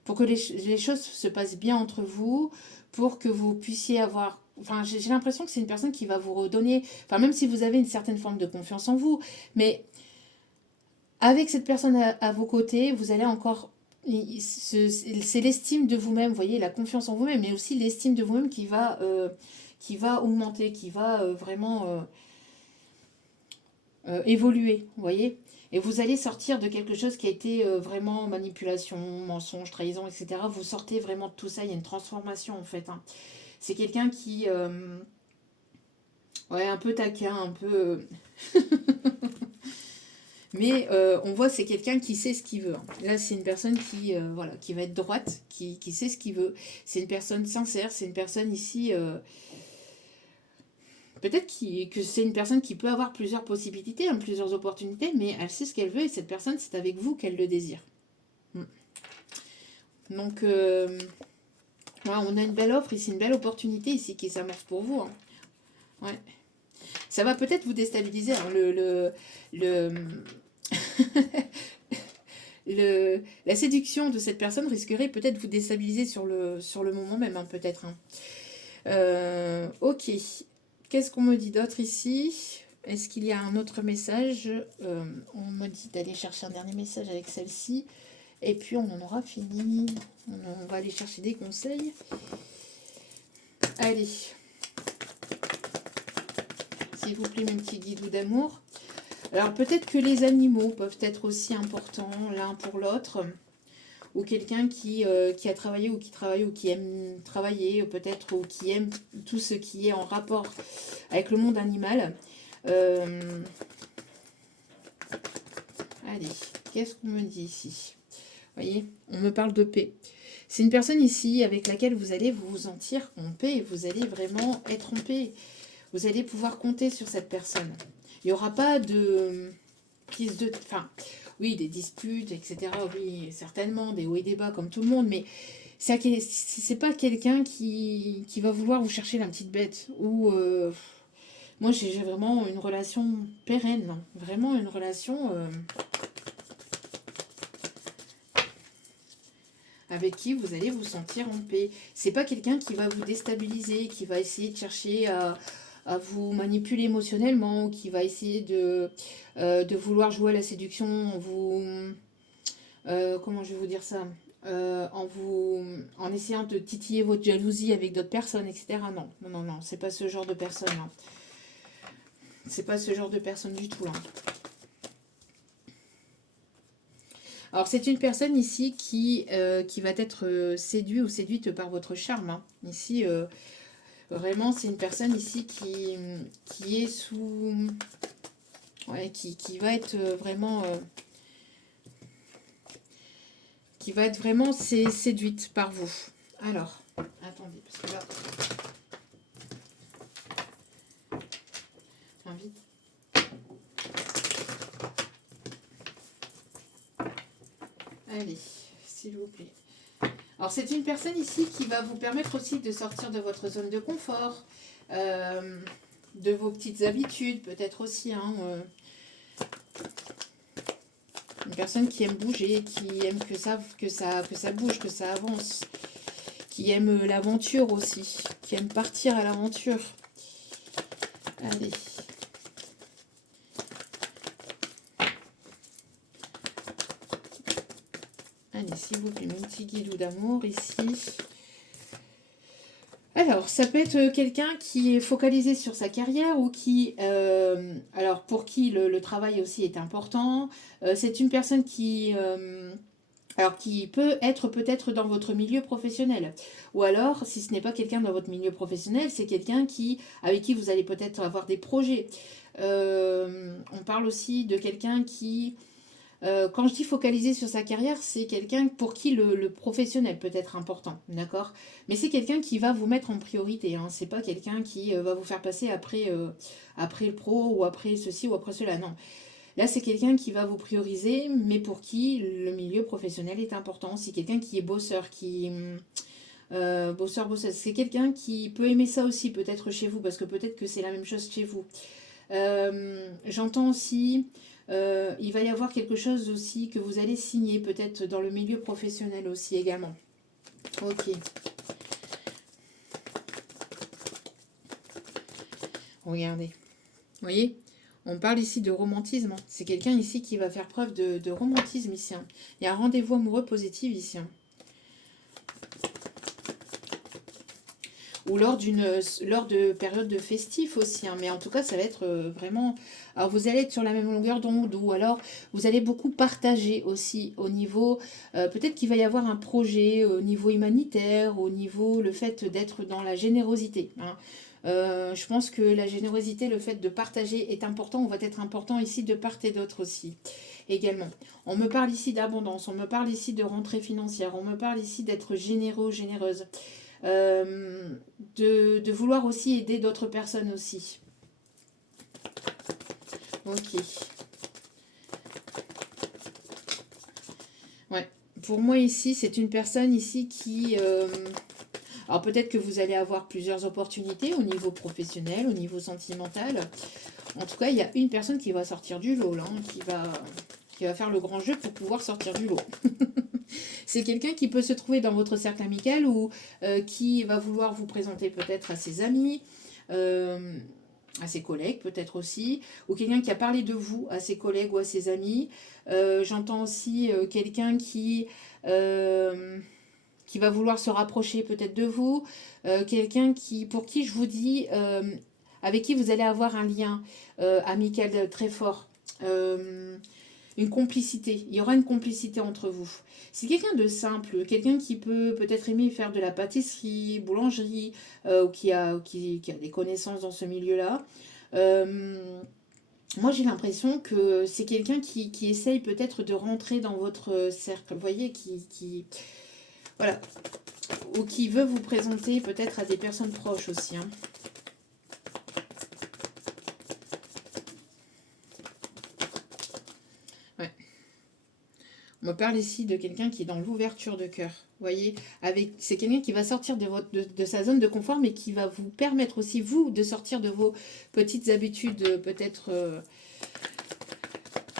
pour que les choses se passent bien entre vous, pour que vous puissiez avoir... Enfin, j'ai l'impression que c'est une personne qui va vous redonner... Enfin, même si vous avez une certaine forme de confiance en vous, mais avec cette personne à vos côtés, vous allez encore... C'est l'estime de vous-même, vous voyez, la confiance en vous-même, mais aussi l'estime de vous-même qui va augmenter, qui va vraiment évoluer, vous voyez. Et vous allez sortir de quelque chose qui a été vraiment manipulation, mensonge, trahison, etc. Vous sortez vraiment de tout ça, il y a une transformation en fait. Hein. C'est quelqu'un qui... ouais, un peu taquin, un peu... Mais on voit c'est quelqu'un qui sait ce qu'il veut. Hein. Là, c'est une personne voilà, qui va être droite, qui sait ce qu'il veut. C'est une personne sincère, c'est une personne ici... peut-être que c'est une personne qui peut avoir plusieurs possibilités, hein, plusieurs opportunités, mais elle sait ce qu'elle veut et cette personne, c'est avec vous qu'elle le désire. Donc, voilà, on a une belle offre ici, une belle opportunité ici qui s'amorce pour vous. Hein. Ouais. Ça va peut-être vous déstabiliser, hein, le, la séduction de cette personne risquerait peut-être vous déstabiliser sur le moment même, hein, peut-être. Hein. Ok. Qu'est-ce qu'on me dit d'autre ici? Est-ce qu'il y a un autre message? On me dit d'aller chercher un dernier message avec celle-ci. Et puis on en aura fini. On va aller chercher des conseils. Allez. S'il vous plaît, mes petits guidoux d'amour. Alors peut-être que les animaux peuvent être aussi importants l'un pour l'autre. Ou quelqu'un qui a travaillé ou qui travaille ou qui aime travailler, peut-être, ou qui aime tout ce qui est en rapport avec le monde animal. Allez, qu'est-ce qu'on me dit ici? Vous voyez, on me parle de paix. C'est une personne ici avec laquelle vous allez vous sentir en paix. Vous allez vraiment être en paix. Vous allez pouvoir compter sur cette personne. Il n'y aura pas de prise de... Enfin, oui, des disputes, etc. Oui, certainement, des hauts et des bas comme tout le monde, mais c'est pas quelqu'un qui va vouloir vous chercher la petite bête. Ou moi, j'ai vraiment une relation pérenne, non. Vraiment une relation avec qui vous allez vous sentir en paix. C'est pas quelqu'un qui va vous déstabiliser, qui va essayer de chercher à vous manipuler émotionnellement, qui va essayer de vouloir jouer à la séduction en vous... comment je vais vous dire ça, en essayant de titiller votre jalousie avec d'autres personnes, etc. Non, non, non, non, c'est pas ce genre de personne. Hein. C'est pas ce genre de personne du tout. Hein. Alors, c'est une personne ici qui va être séduite ou séduite par votre charme. Hein. Ici, vraiment, c'est une personne ici qui est sous... Ouais, qui va être vraiment... qui va être vraiment séduite par vous. Alors, attendez, parce que là... Enfin, vite. Allez, s'il vous plaît. Alors, c'est une personne ici qui va vous permettre aussi de sortir de votre zone de confort, de vos petites habitudes, peut-être aussi. Hein, une personne qui aime bouger, qui aime que ça bouge, que ça avance, qui aime l'aventure aussi, qui aime partir à l'aventure. Allez. Allez, s'il vous plaît, mon petit guidou d'amour ici. Alors, ça peut être quelqu'un qui est focalisé sur sa carrière ou qui, alors pour qui le travail aussi est important. C'est une personne alors qui peut être peut-être dans votre milieu professionnel. Ou alors, si ce n'est pas quelqu'un dans votre milieu professionnel, c'est quelqu'un avec qui vous allez peut-être avoir des projets. On parle aussi de quelqu'un qui... quand je dis focaliser sur sa carrière, c'est quelqu'un pour qui le professionnel peut être important, d'accord? Mais c'est quelqu'un qui va vous mettre en priorité, hein. C'est pas quelqu'un qui va vous faire passer après le pro ou après ceci ou après cela, non. Là, c'est quelqu'un qui va vous prioriser, mais pour qui le milieu professionnel est important. C'est quelqu'un qui est bosseur, bosseuse. C'est quelqu'un qui peut aimer ça aussi, peut-être chez vous, parce que peut-être que c'est la même chose chez vous. J'entends aussi... il va y avoir quelque chose aussi que vous allez signer, peut-être dans le milieu professionnel aussi également. Ok. Regardez. Vous voyez? On parle ici de romantisme. Hein. C'est quelqu'un ici qui va faire preuve de romantisme ici. Hein. Il y a un rendez-vous amoureux positif ici. Hein. Ou lors de périodes de festifs aussi. Hein. Mais en tout cas, ça va être vraiment... Alors, vous allez être sur la même longueur d'onde ou alors vous allez beaucoup partager aussi au niveau... peut-être qu'il va y avoir un projet au niveau humanitaire, au niveau le fait d'être dans la générosité. Hein. Je pense que la générosité, le fait de partager est important, ou va être important ici de part et d'autre aussi, également. On me parle ici d'abondance, on me parle ici de rentrée financière, on me parle ici d'être généreux, généreuse, de vouloir aussi aider d'autres personnes aussi. Ok. Ouais. Pour moi ici, c'est une personne ici qui... alors peut-être que vous allez avoir plusieurs opportunités au niveau professionnel, au niveau sentimental. En tout cas, il y a une personne qui va sortir du lot, là, hein, qui va faire le grand jeu pour pouvoir sortir du lot. C'est quelqu'un qui peut se trouver dans votre cercle amical ou qui va vouloir vous présenter peut-être à ses amis, à ses collègues peut-être aussi, ou quelqu'un qui a parlé de vous à ses collègues ou à ses amis. J'entends aussi quelqu'un qui va vouloir se rapprocher peut-être de vous, quelqu'un pour qui je vous dis, avec qui vous allez avoir un lien amical très fort. Une complicité, il y aura une complicité entre vous. C'est quelqu'un de simple, quelqu'un qui peut peut-être aimer faire de la pâtisserie, boulangerie, ou qui a des connaissances dans ce milieu-là. Moi, j'ai l'impression que c'est quelqu'un qui essaye peut-être de rentrer dans votre cercle, vous voyez, voilà, ou qui veut vous présenter peut-être à des personnes proches aussi, hein. Ouais. On me parle ici de quelqu'un qui est dans l'ouverture de cœur. Vous voyez, c'est quelqu'un qui va sortir de sa zone de confort, mais qui va vous permettre aussi, vous, de sortir de vos petites habitudes, peut-être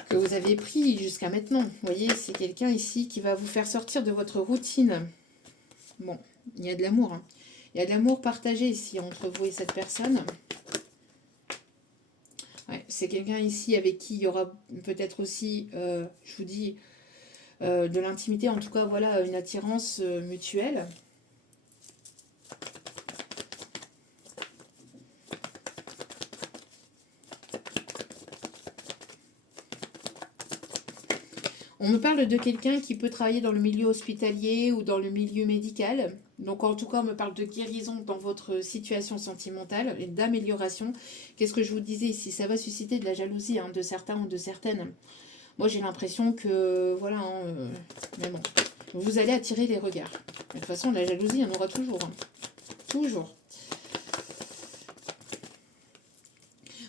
que vous avez pris jusqu'à maintenant. Vous voyez, c'est quelqu'un ici qui va vous faire sortir de votre routine. Bon, il y a de l'amour, hein. Il y a de l'amour partagé ici entre vous et cette personne. Ouais, c'est quelqu'un ici avec qui il y aura peut-être aussi, je vous dis, de l'intimité, en tout cas, voilà, une attirance mutuelle. On me parle de quelqu'un qui peut travailler dans le milieu hospitalier ou dans le milieu médical. Donc en tout cas, on me parle de guérison dans votre situation sentimentale et d'amélioration. Qu'est-ce que je vous disais ici? Ça va susciter de la jalousie, hein, de certains ou de certaines. Moi, j'ai l'impression que, voilà, hein, mais bon, vous allez attirer les regards. De toute façon, la jalousie, il y en aura toujours, hein. Toujours.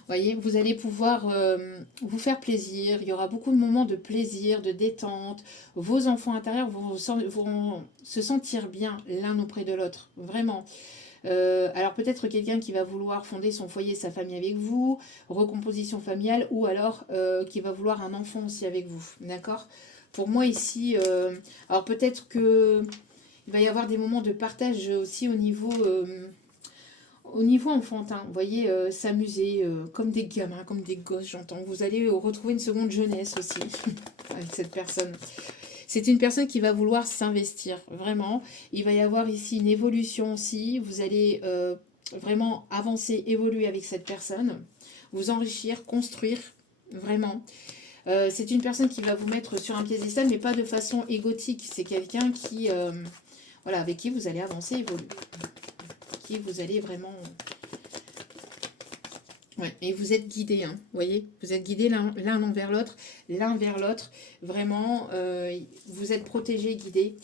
Voyez, vous allez pouvoir vous faire plaisir. Il y aura beaucoup de moments de plaisir, de détente. Vos enfants intérieurs vont se sentir bien l'un auprès de l'autre. Vraiment. Alors peut-être quelqu'un qui va vouloir fonder son foyer, sa famille avec vous, recomposition familiale, ou alors qui va vouloir un enfant aussi avec vous. D'accord? Pour moi ici, alors peut-être que il va y avoir des moments de partage aussi au niveau enfantin, vous voyez, s'amuser comme des gamins, comme des gosses, j'entends. Vous allez retrouver une seconde jeunesse aussi avec cette personne. C'est une personne qui va vouloir s'investir, vraiment. Il va y avoir ici une évolution aussi. Vous allez vraiment avancer, évoluer avec cette personne, vous enrichir, construire, vraiment. C'est une personne qui va vous mettre sur un piédestal, mais pas de façon égotique. C'est quelqu'un voilà, avec qui vous allez avancer, évoluer. Qui vous allez vraiment... Ouais, et vous êtes guidés, hein, vous voyez, vous êtes guidés l'un envers l'autre, vraiment, vous êtes protégés, guidés.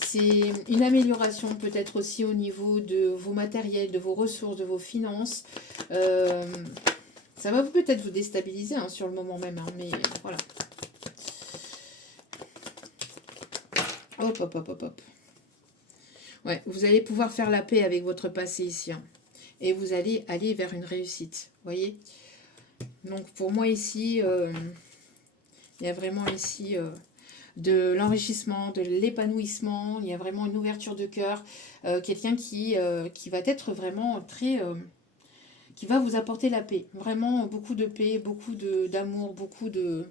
C'est une amélioration peut-être aussi au niveau de vos matériels, de vos ressources, de vos finances. Ça va peut-être vous déstabiliser hein, sur le moment même, hein, mais voilà. Hop, hop, hop, hop, hop. Ouais, vous allez pouvoir faire la paix avec votre passé ici, hein. Et vous allez aller vers une réussite, vous voyez. Donc pour moi ici, il y a vraiment ici de l'enrichissement, de l'épanouissement, il y a vraiment une ouverture de cœur, quelqu'un qui va être vraiment très... qui va vous apporter la paix, vraiment beaucoup de paix, beaucoup d'amour, beaucoup de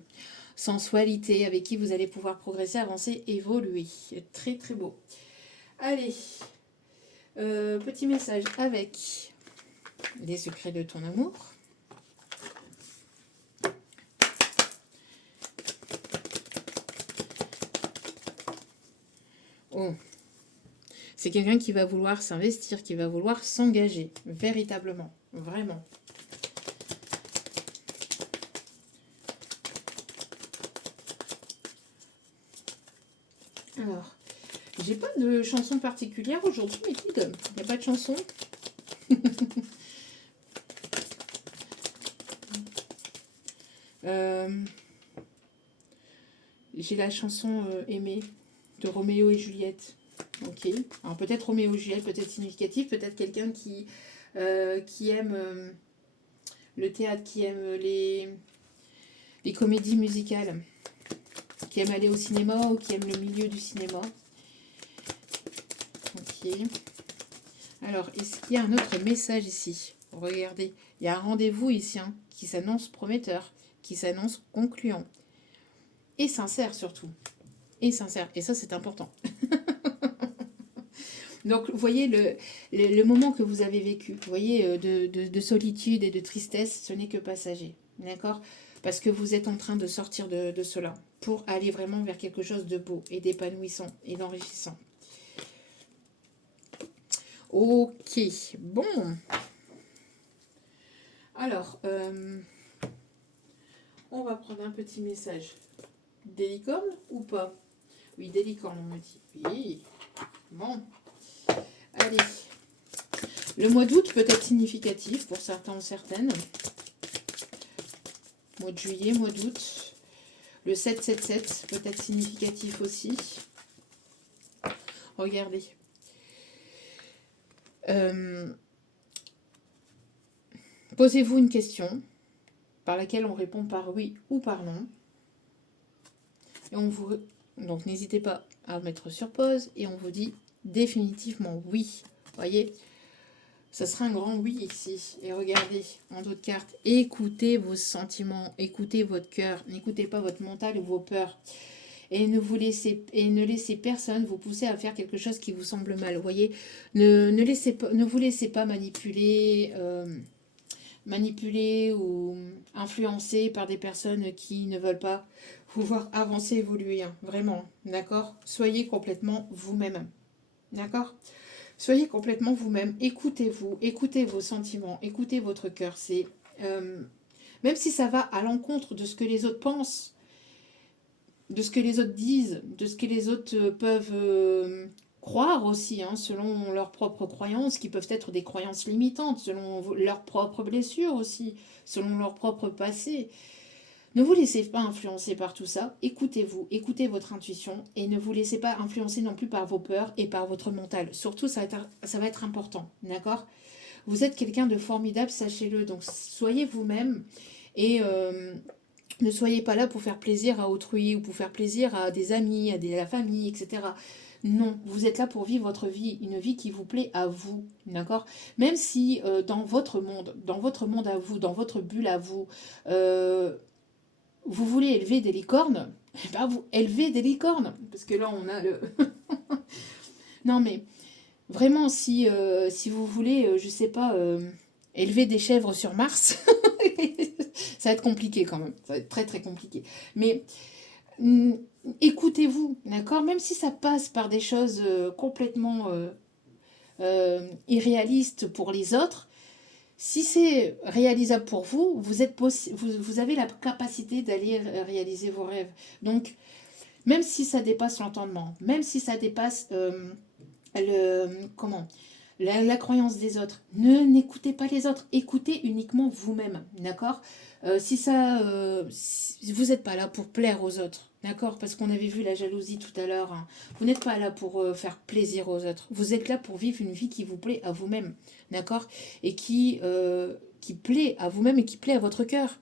sensualité, avec qui vous allez pouvoir progresser, avancer, évoluer. Très très beau. Allez, petit message avec... les secrets de ton amour. Oh. C'est quelqu'un qui va vouloir s'investir, qui va vouloir s'engager, véritablement, vraiment. Alors, j'ai pas de chanson particulière aujourd'hui, mais il n'y a pas de chanson. J'ai la chanson Aimée de Roméo et Juliette. Ok. Alors peut-être Roméo et Juliette, peut-être significatif, peut-être quelqu'un qui aime Le théâtre, qui aime les comédies musicales, qui aime aller au cinéma ou qui aime le milieu du cinéma. Ok. Alors, est-ce qu'il y a un autre message ici? Regardez, il y a un rendez-vous ici hein, qui s'annonce prometteur, qui s'annonce concluant. Et sincère surtout. Et sincère. Et ça, c'est important. Donc, vous voyez le moment que vous avez vécu, vous voyez, de solitude et de tristesse, ce n'est que passager. D'accord? Parce que vous êtes en train de sortir de cela pour aller vraiment vers quelque chose de beau et d'épanouissant et d'enrichissant. Ok, bon. Alors, on va prendre un petit message. Des licornes ou pas? Oui, des licornes, on me dit. Oui, bon. Allez. Le mois d'août peut être significatif pour certains ou certaines. Mois de juillet, mois d'août. Le 777 peut être significatif aussi. Regardez. Posez-vous une question par laquelle on répond par oui ou par non. Et on vous... Donc n'hésitez pas à mettre sur pause et on vous dit définitivement oui. Voyez, ça sera un grand oui ici. Et regardez, en d'autres cartes, écoutez vos sentiments, écoutez votre cœur, n'écoutez pas votre mental ou vos peurs. Et ne laissez personne vous pousser à faire quelque chose qui vous semble mal. Vous voyez, ne vous laissez pas manipuler ou influencer par des personnes qui ne veulent pas vous voir avancer, évoluer. Hein, vraiment, d'accord? Soyez complètement vous-même. D'accord? Soyez complètement vous-même. Écoutez-vous, écoutez vos sentiments, écoutez votre cœur. C'est même si ça va à l'encontre de ce que les autres pensent, de ce que les autres disent, de ce que les autres peuvent croire aussi, hein, selon leurs propres croyances, qui peuvent être des croyances limitantes, selon leurs propres blessures aussi, selon leur propre passé. Ne vous laissez pas influencer par tout ça, écoutez-vous, écoutez votre intuition et ne vous laissez pas influencer non plus par vos peurs et par votre mental. Surtout, ça va être important, d'accord? Vous êtes quelqu'un de formidable, sachez-le, donc soyez vous-même et ne soyez pas là pour faire plaisir à autrui ou pour faire plaisir à des amis, à la famille, etc. Non, vous êtes là pour vivre votre vie, une vie qui vous plaît à vous, d'accord? Même si dans votre monde à vous, dans votre bulle à vous, vous voulez élever des licornes, eh ben vous élevez des licornes. Parce que là, on a le... non, mais vraiment, si vous voulez, je sais pas, élever des chèvres sur Mars, ça va être compliqué quand même. Ça va être très, très compliqué. Mais écoutez-vous, d'accord? Même si ça passe par des choses complètement irréalistes pour les autres, si c'est réalisable pour vous, vous avez la capacité d'aller réaliser vos rêves. Donc, même si ça dépasse l'entendement, même si ça dépasse la croyance des autres, n'écoutez pas les autres, écoutez uniquement vous-même, d'accord? Si vous n'êtes pas là pour plaire aux autres, d'accord? Parce qu'on avait vu la jalousie tout à l'heure, hein. Vous n'êtes pas là pour faire plaisir aux autres, vous êtes là pour vivre une vie qui vous plaît à vous-même, d'accord? Et qui plaît à vous-même et qui plaît à votre cœur.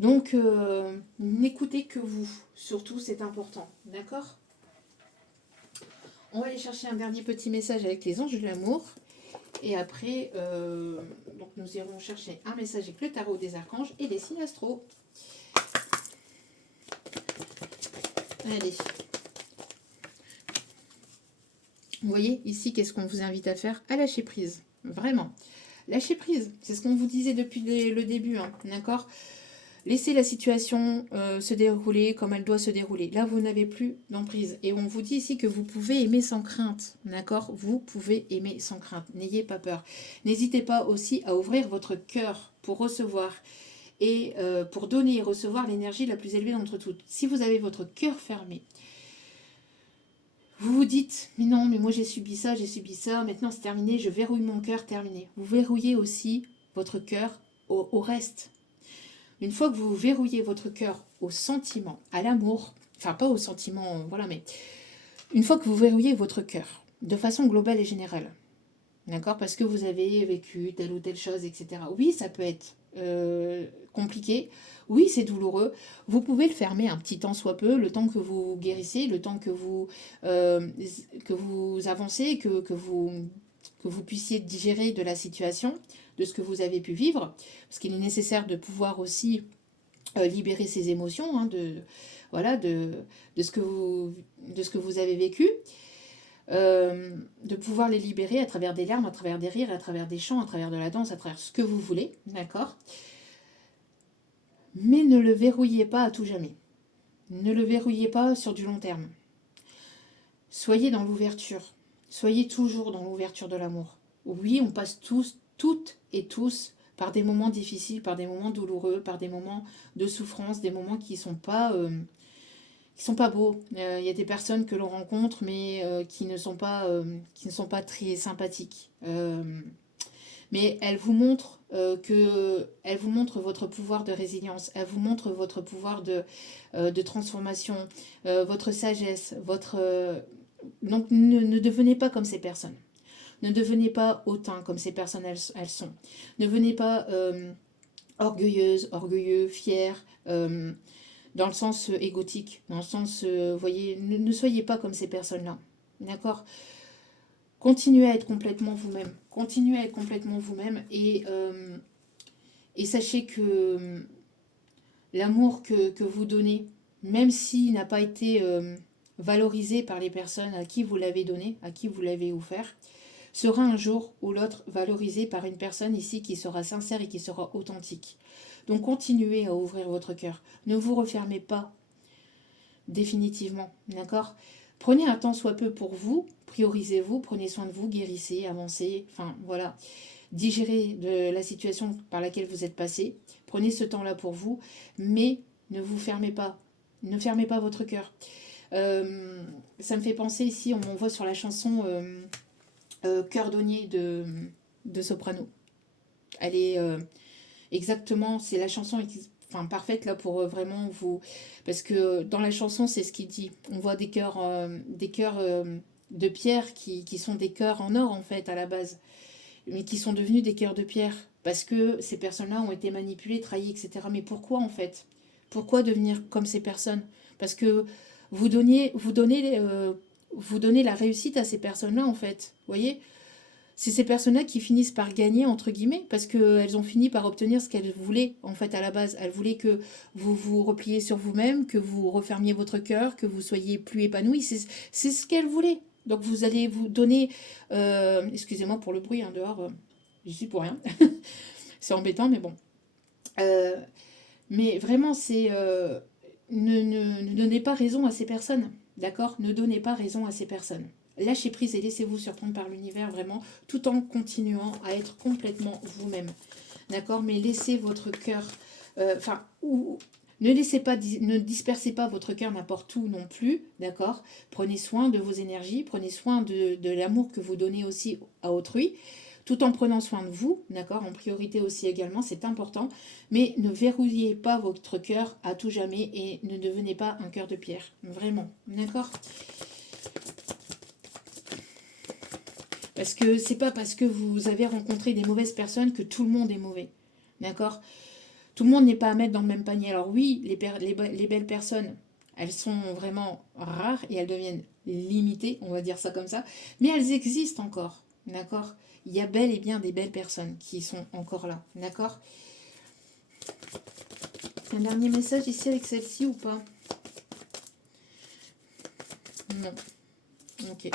Donc, n'écoutez que vous, surtout c'est important, d'accord? On va aller chercher un dernier petit message avec les anges de l'amour. Et après, donc nous irons chercher un message avec le tarot des archanges et les signes astro. Allez. Vous voyez, ici, qu'est-ce qu'on vous invite à faire? À lâcher prise. Vraiment. Lâcher prise. C'est ce qu'on vous disait depuis le début, hein, d'accord? Laissez la situation se dérouler comme elle doit se dérouler. Là, vous n'avez plus d'emprise. Et on vous dit ici que vous pouvez aimer sans crainte. D'accord? Vous pouvez aimer sans crainte. N'ayez pas peur. N'hésitez pas aussi à ouvrir votre cœur pour recevoir et pour donner et recevoir l'énergie la plus élevée d'entre toutes. Si vous avez votre cœur fermé, vous vous dites, mais non, mais moi j'ai subi ça, maintenant c'est terminé, je verrouille mon cœur, terminé. Vous verrouillez aussi votre cœur au reste. Une fois que vous verrouillez votre cœur au sentiment, à l'amour, enfin pas au sentiment, voilà, mais une fois que vous verrouillez votre cœur, de façon globale et générale, d'accord, parce que vous avez vécu telle ou telle chose, etc. Oui, ça peut être compliqué. Oui, c'est douloureux. Vous pouvez le fermer un petit temps soit peu, le temps que vous guérissez, le temps que vous avancez, que vous puissiez digérer de la situation, de ce que vous avez pu vivre. Parce qu'il est nécessaire de pouvoir aussi libérer ses émotions, hein, voilà, de ce que vous avez vécu. De pouvoir les libérer à travers des larmes, à travers des rires, à travers des chants, à travers de la danse, à travers ce que vous voulez, d'accord? Mais ne le verrouillez pas à tout jamais. Ne le verrouillez pas sur du long terme. Soyez dans l'ouverture. Soyez toujours dans l'ouverture de l'amour. Oui, on passe tous, toutes et tous, par des moments difficiles, par des moments douloureux, par des moments de souffrance, des moments qui sont pas beaux. Il y a des personnes que l'on rencontre, mais qui ne sont pas très sympathiques. Mais elles vous montrent votre pouvoir de résilience, elles vous montrent votre pouvoir de transformation, votre sagesse, donc ne devenez pas comme ces personnes. Ne devenez pas hautain comme ces personnes elles sont. Ne devenez pas orgueilleuses, orgueilleux, fiers, dans le sens égotique, dans le sens, voyez, ne soyez pas comme ces personnes-là. D'accord? Continuez à être complètement vous-même. Continuez à être complètement vous-même et sachez que l'amour que vous donnez, même s'il n'a pas été valorisé par les personnes à qui vous l'avez donné, à qui vous l'avez offert, sera un jour ou l'autre valorisé par une personne ici qui sera sincère et qui sera authentique. Donc continuez à ouvrir votre cœur. Ne vous refermez pas définitivement, d'accord? Prenez un temps soit peu pour vous, priorisez-vous, prenez soin de vous, guérissez, avancez, enfin voilà. Digérez de la situation par laquelle vous êtes passé. Prenez ce temps-là pour vous, mais ne vous fermez pas. Ne fermez pas votre cœur. Ça me fait penser ici, on m'envoie sur la chanson Cœur d'Onier de Soprano. Elle est exactement, c'est la chanson enfin, parfaite là pour vraiment vous... Parce que dans la chanson, c'est ce qu'il dit. On voit des cœurs de pierre qui sont des cœurs en or en fait à la base, mais qui sont devenus des cœurs de pierre parce que ces personnes-là ont été manipulées, trahies, etc. Mais pourquoi en fait? Pourquoi devenir comme ces personnes? Parce que vous donnez la réussite à ces personnes-là en fait. Vous voyez? C'est ces personnes-là qui finissent par gagner, entre guillemets, parce qu'elles ont fini par obtenir ce qu'elles voulaient, en fait, à la base. Elles voulaient que vous vous repliez sur vous-même, que vous refermiez votre cœur, que vous soyez plus épanoui. C'est ce qu'elles voulaient. Donc, vous allez vous donner... excusez-moi pour le bruit, hein, dehors, j'y suis pour rien. C'est embêtant, mais bon. Euh, mais vraiment, c'est... ne donnez pas raison à ces personnes, d'accord? Ne donnez pas raison à ces personnes. Lâchez prise et laissez-vous surprendre par l'univers vraiment, tout en continuant à être complètement vous-même. D'accord? Mais laissez votre cœur... ne dispersez pas votre cœur n'importe où non plus, d'accord? Prenez soin de vos énergies, prenez soin de l'amour que vous donnez aussi à autrui, tout en prenant soin de vous, d'accord? En priorité aussi également, c'est important. Mais ne verrouillez pas votre cœur à tout jamais et ne devenez pas un cœur de pierre. Vraiment, d'accord? Parce que c'est pas parce que vous avez rencontré des mauvaises personnes que tout le monde est mauvais. D'accord? Tout le monde n'est pas à mettre dans le même panier. Alors oui, les belles personnes, elles sont vraiment rares et elles deviennent limitées, on va dire ça comme ça. Mais elles existent encore. D'accord? Il y a bel et bien des belles personnes qui sont encore là. D'accord? Un dernier message ici avec celle-ci ou pas? Non. Ok.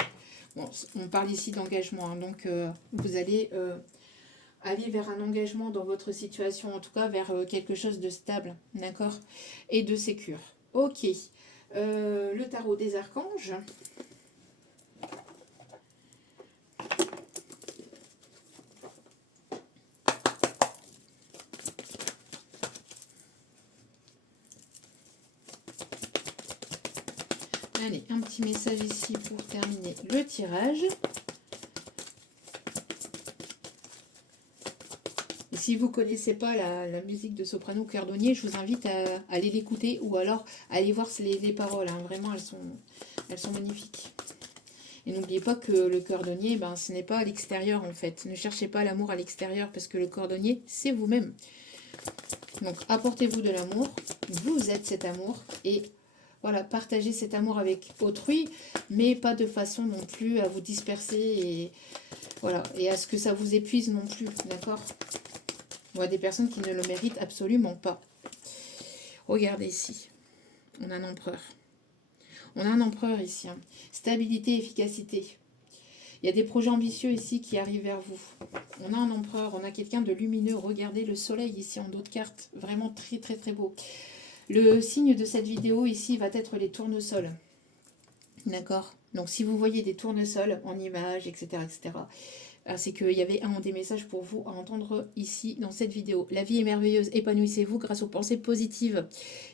Bon, on parle ici d'engagement. Hein, donc, vous allez aller vers un engagement dans votre situation, en tout cas vers quelque chose de stable, d'accord? Et de sécure. Ok. Le tarot des archanges. Allez, un petit message ici pour terminer le tirage. Et si vous ne connaissez pas la musique de Soprano Cœur-d'Onier, je vous invite à aller l'écouter ou alors à aller voir les paroles. Hein. Vraiment, elles sont magnifiques. Et n'oubliez pas que le cordonnier, ce n'est pas à l'extérieur en fait. Ne cherchez pas l'amour à l'extérieur parce que le cordonnier, c'est vous-même. Donc, apportez-vous de l'amour. Vous êtes cet amour. Et voilà, partagez cet amour avec autrui, mais pas de façon non plus à vous disperser et voilà, et à ce que ça vous épuise non plus, d'accord? Ou à des personnes qui ne le méritent absolument pas. Regardez ici, on a un empereur. On a un empereur ici, hein. Stabilité, efficacité. Il y a des projets ambitieux ici qui arrivent vers vous. On a un empereur, on a quelqu'un de lumineux. Regardez le soleil ici en dos de carte. Vraiment très très très beau. Le signe de cette vidéo ici va être les tournesols. D'accord? Donc si vous voyez des tournesols en images, etc., etc., c'est qu'il y avait un des messages pour vous à entendre ici dans cette vidéo. La vie est merveilleuse, épanouissez-vous grâce aux pensées positives.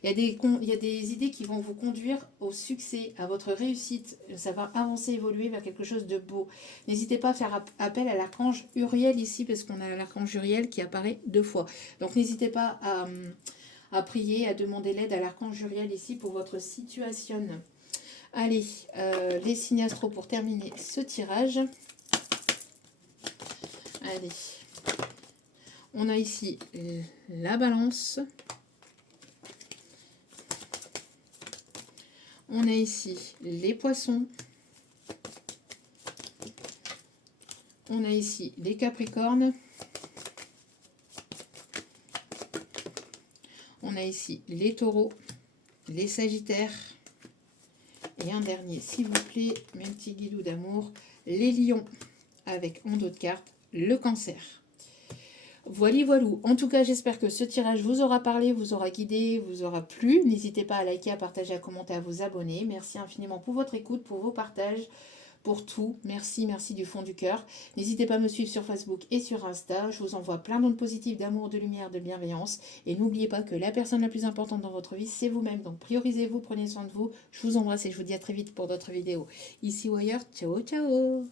Il y a des idées qui vont vous conduire au succès, à votre réussite. Ça va avancer, évoluer vers quelque chose de beau. N'hésitez pas à faire appel à l'archange Uriel ici, parce qu'on a l'archange Uriel qui apparaît 2 fois. Donc n'hésitez pas à prier, à demander l'aide à l'archange Uriel ici pour votre situation. Allez, les signes astro pour terminer ce tirage. Allez, on a ici la balance. On a ici les poissons. On a ici les capricornes. On a ici les taureaux, les sagittaires. Et un dernier, s'il vous plaît, mes petits guilous d'amour, les lions, avec en dos de carte le cancer. Voilà, voilà. En tout cas, j'espère que ce tirage vous aura parlé, vous aura guidé, vous aura plu. N'hésitez pas à liker, à partager, à commenter, à vous abonner. Merci infiniment pour votre écoute, pour vos partages, pour tout. Merci, merci du fond du cœur. N'hésitez pas à me suivre sur Facebook et sur Insta. Je vous envoie plein d'ondes positives, d'amour, de lumière, de bienveillance. Et n'oubliez pas que la personne la plus importante dans votre vie, c'est vous-même. Donc priorisez-vous, prenez soin de vous. Je vous embrasse et je vous dis à très vite pour d'autres vidéos. Ici ou ailleurs, ciao, ciao!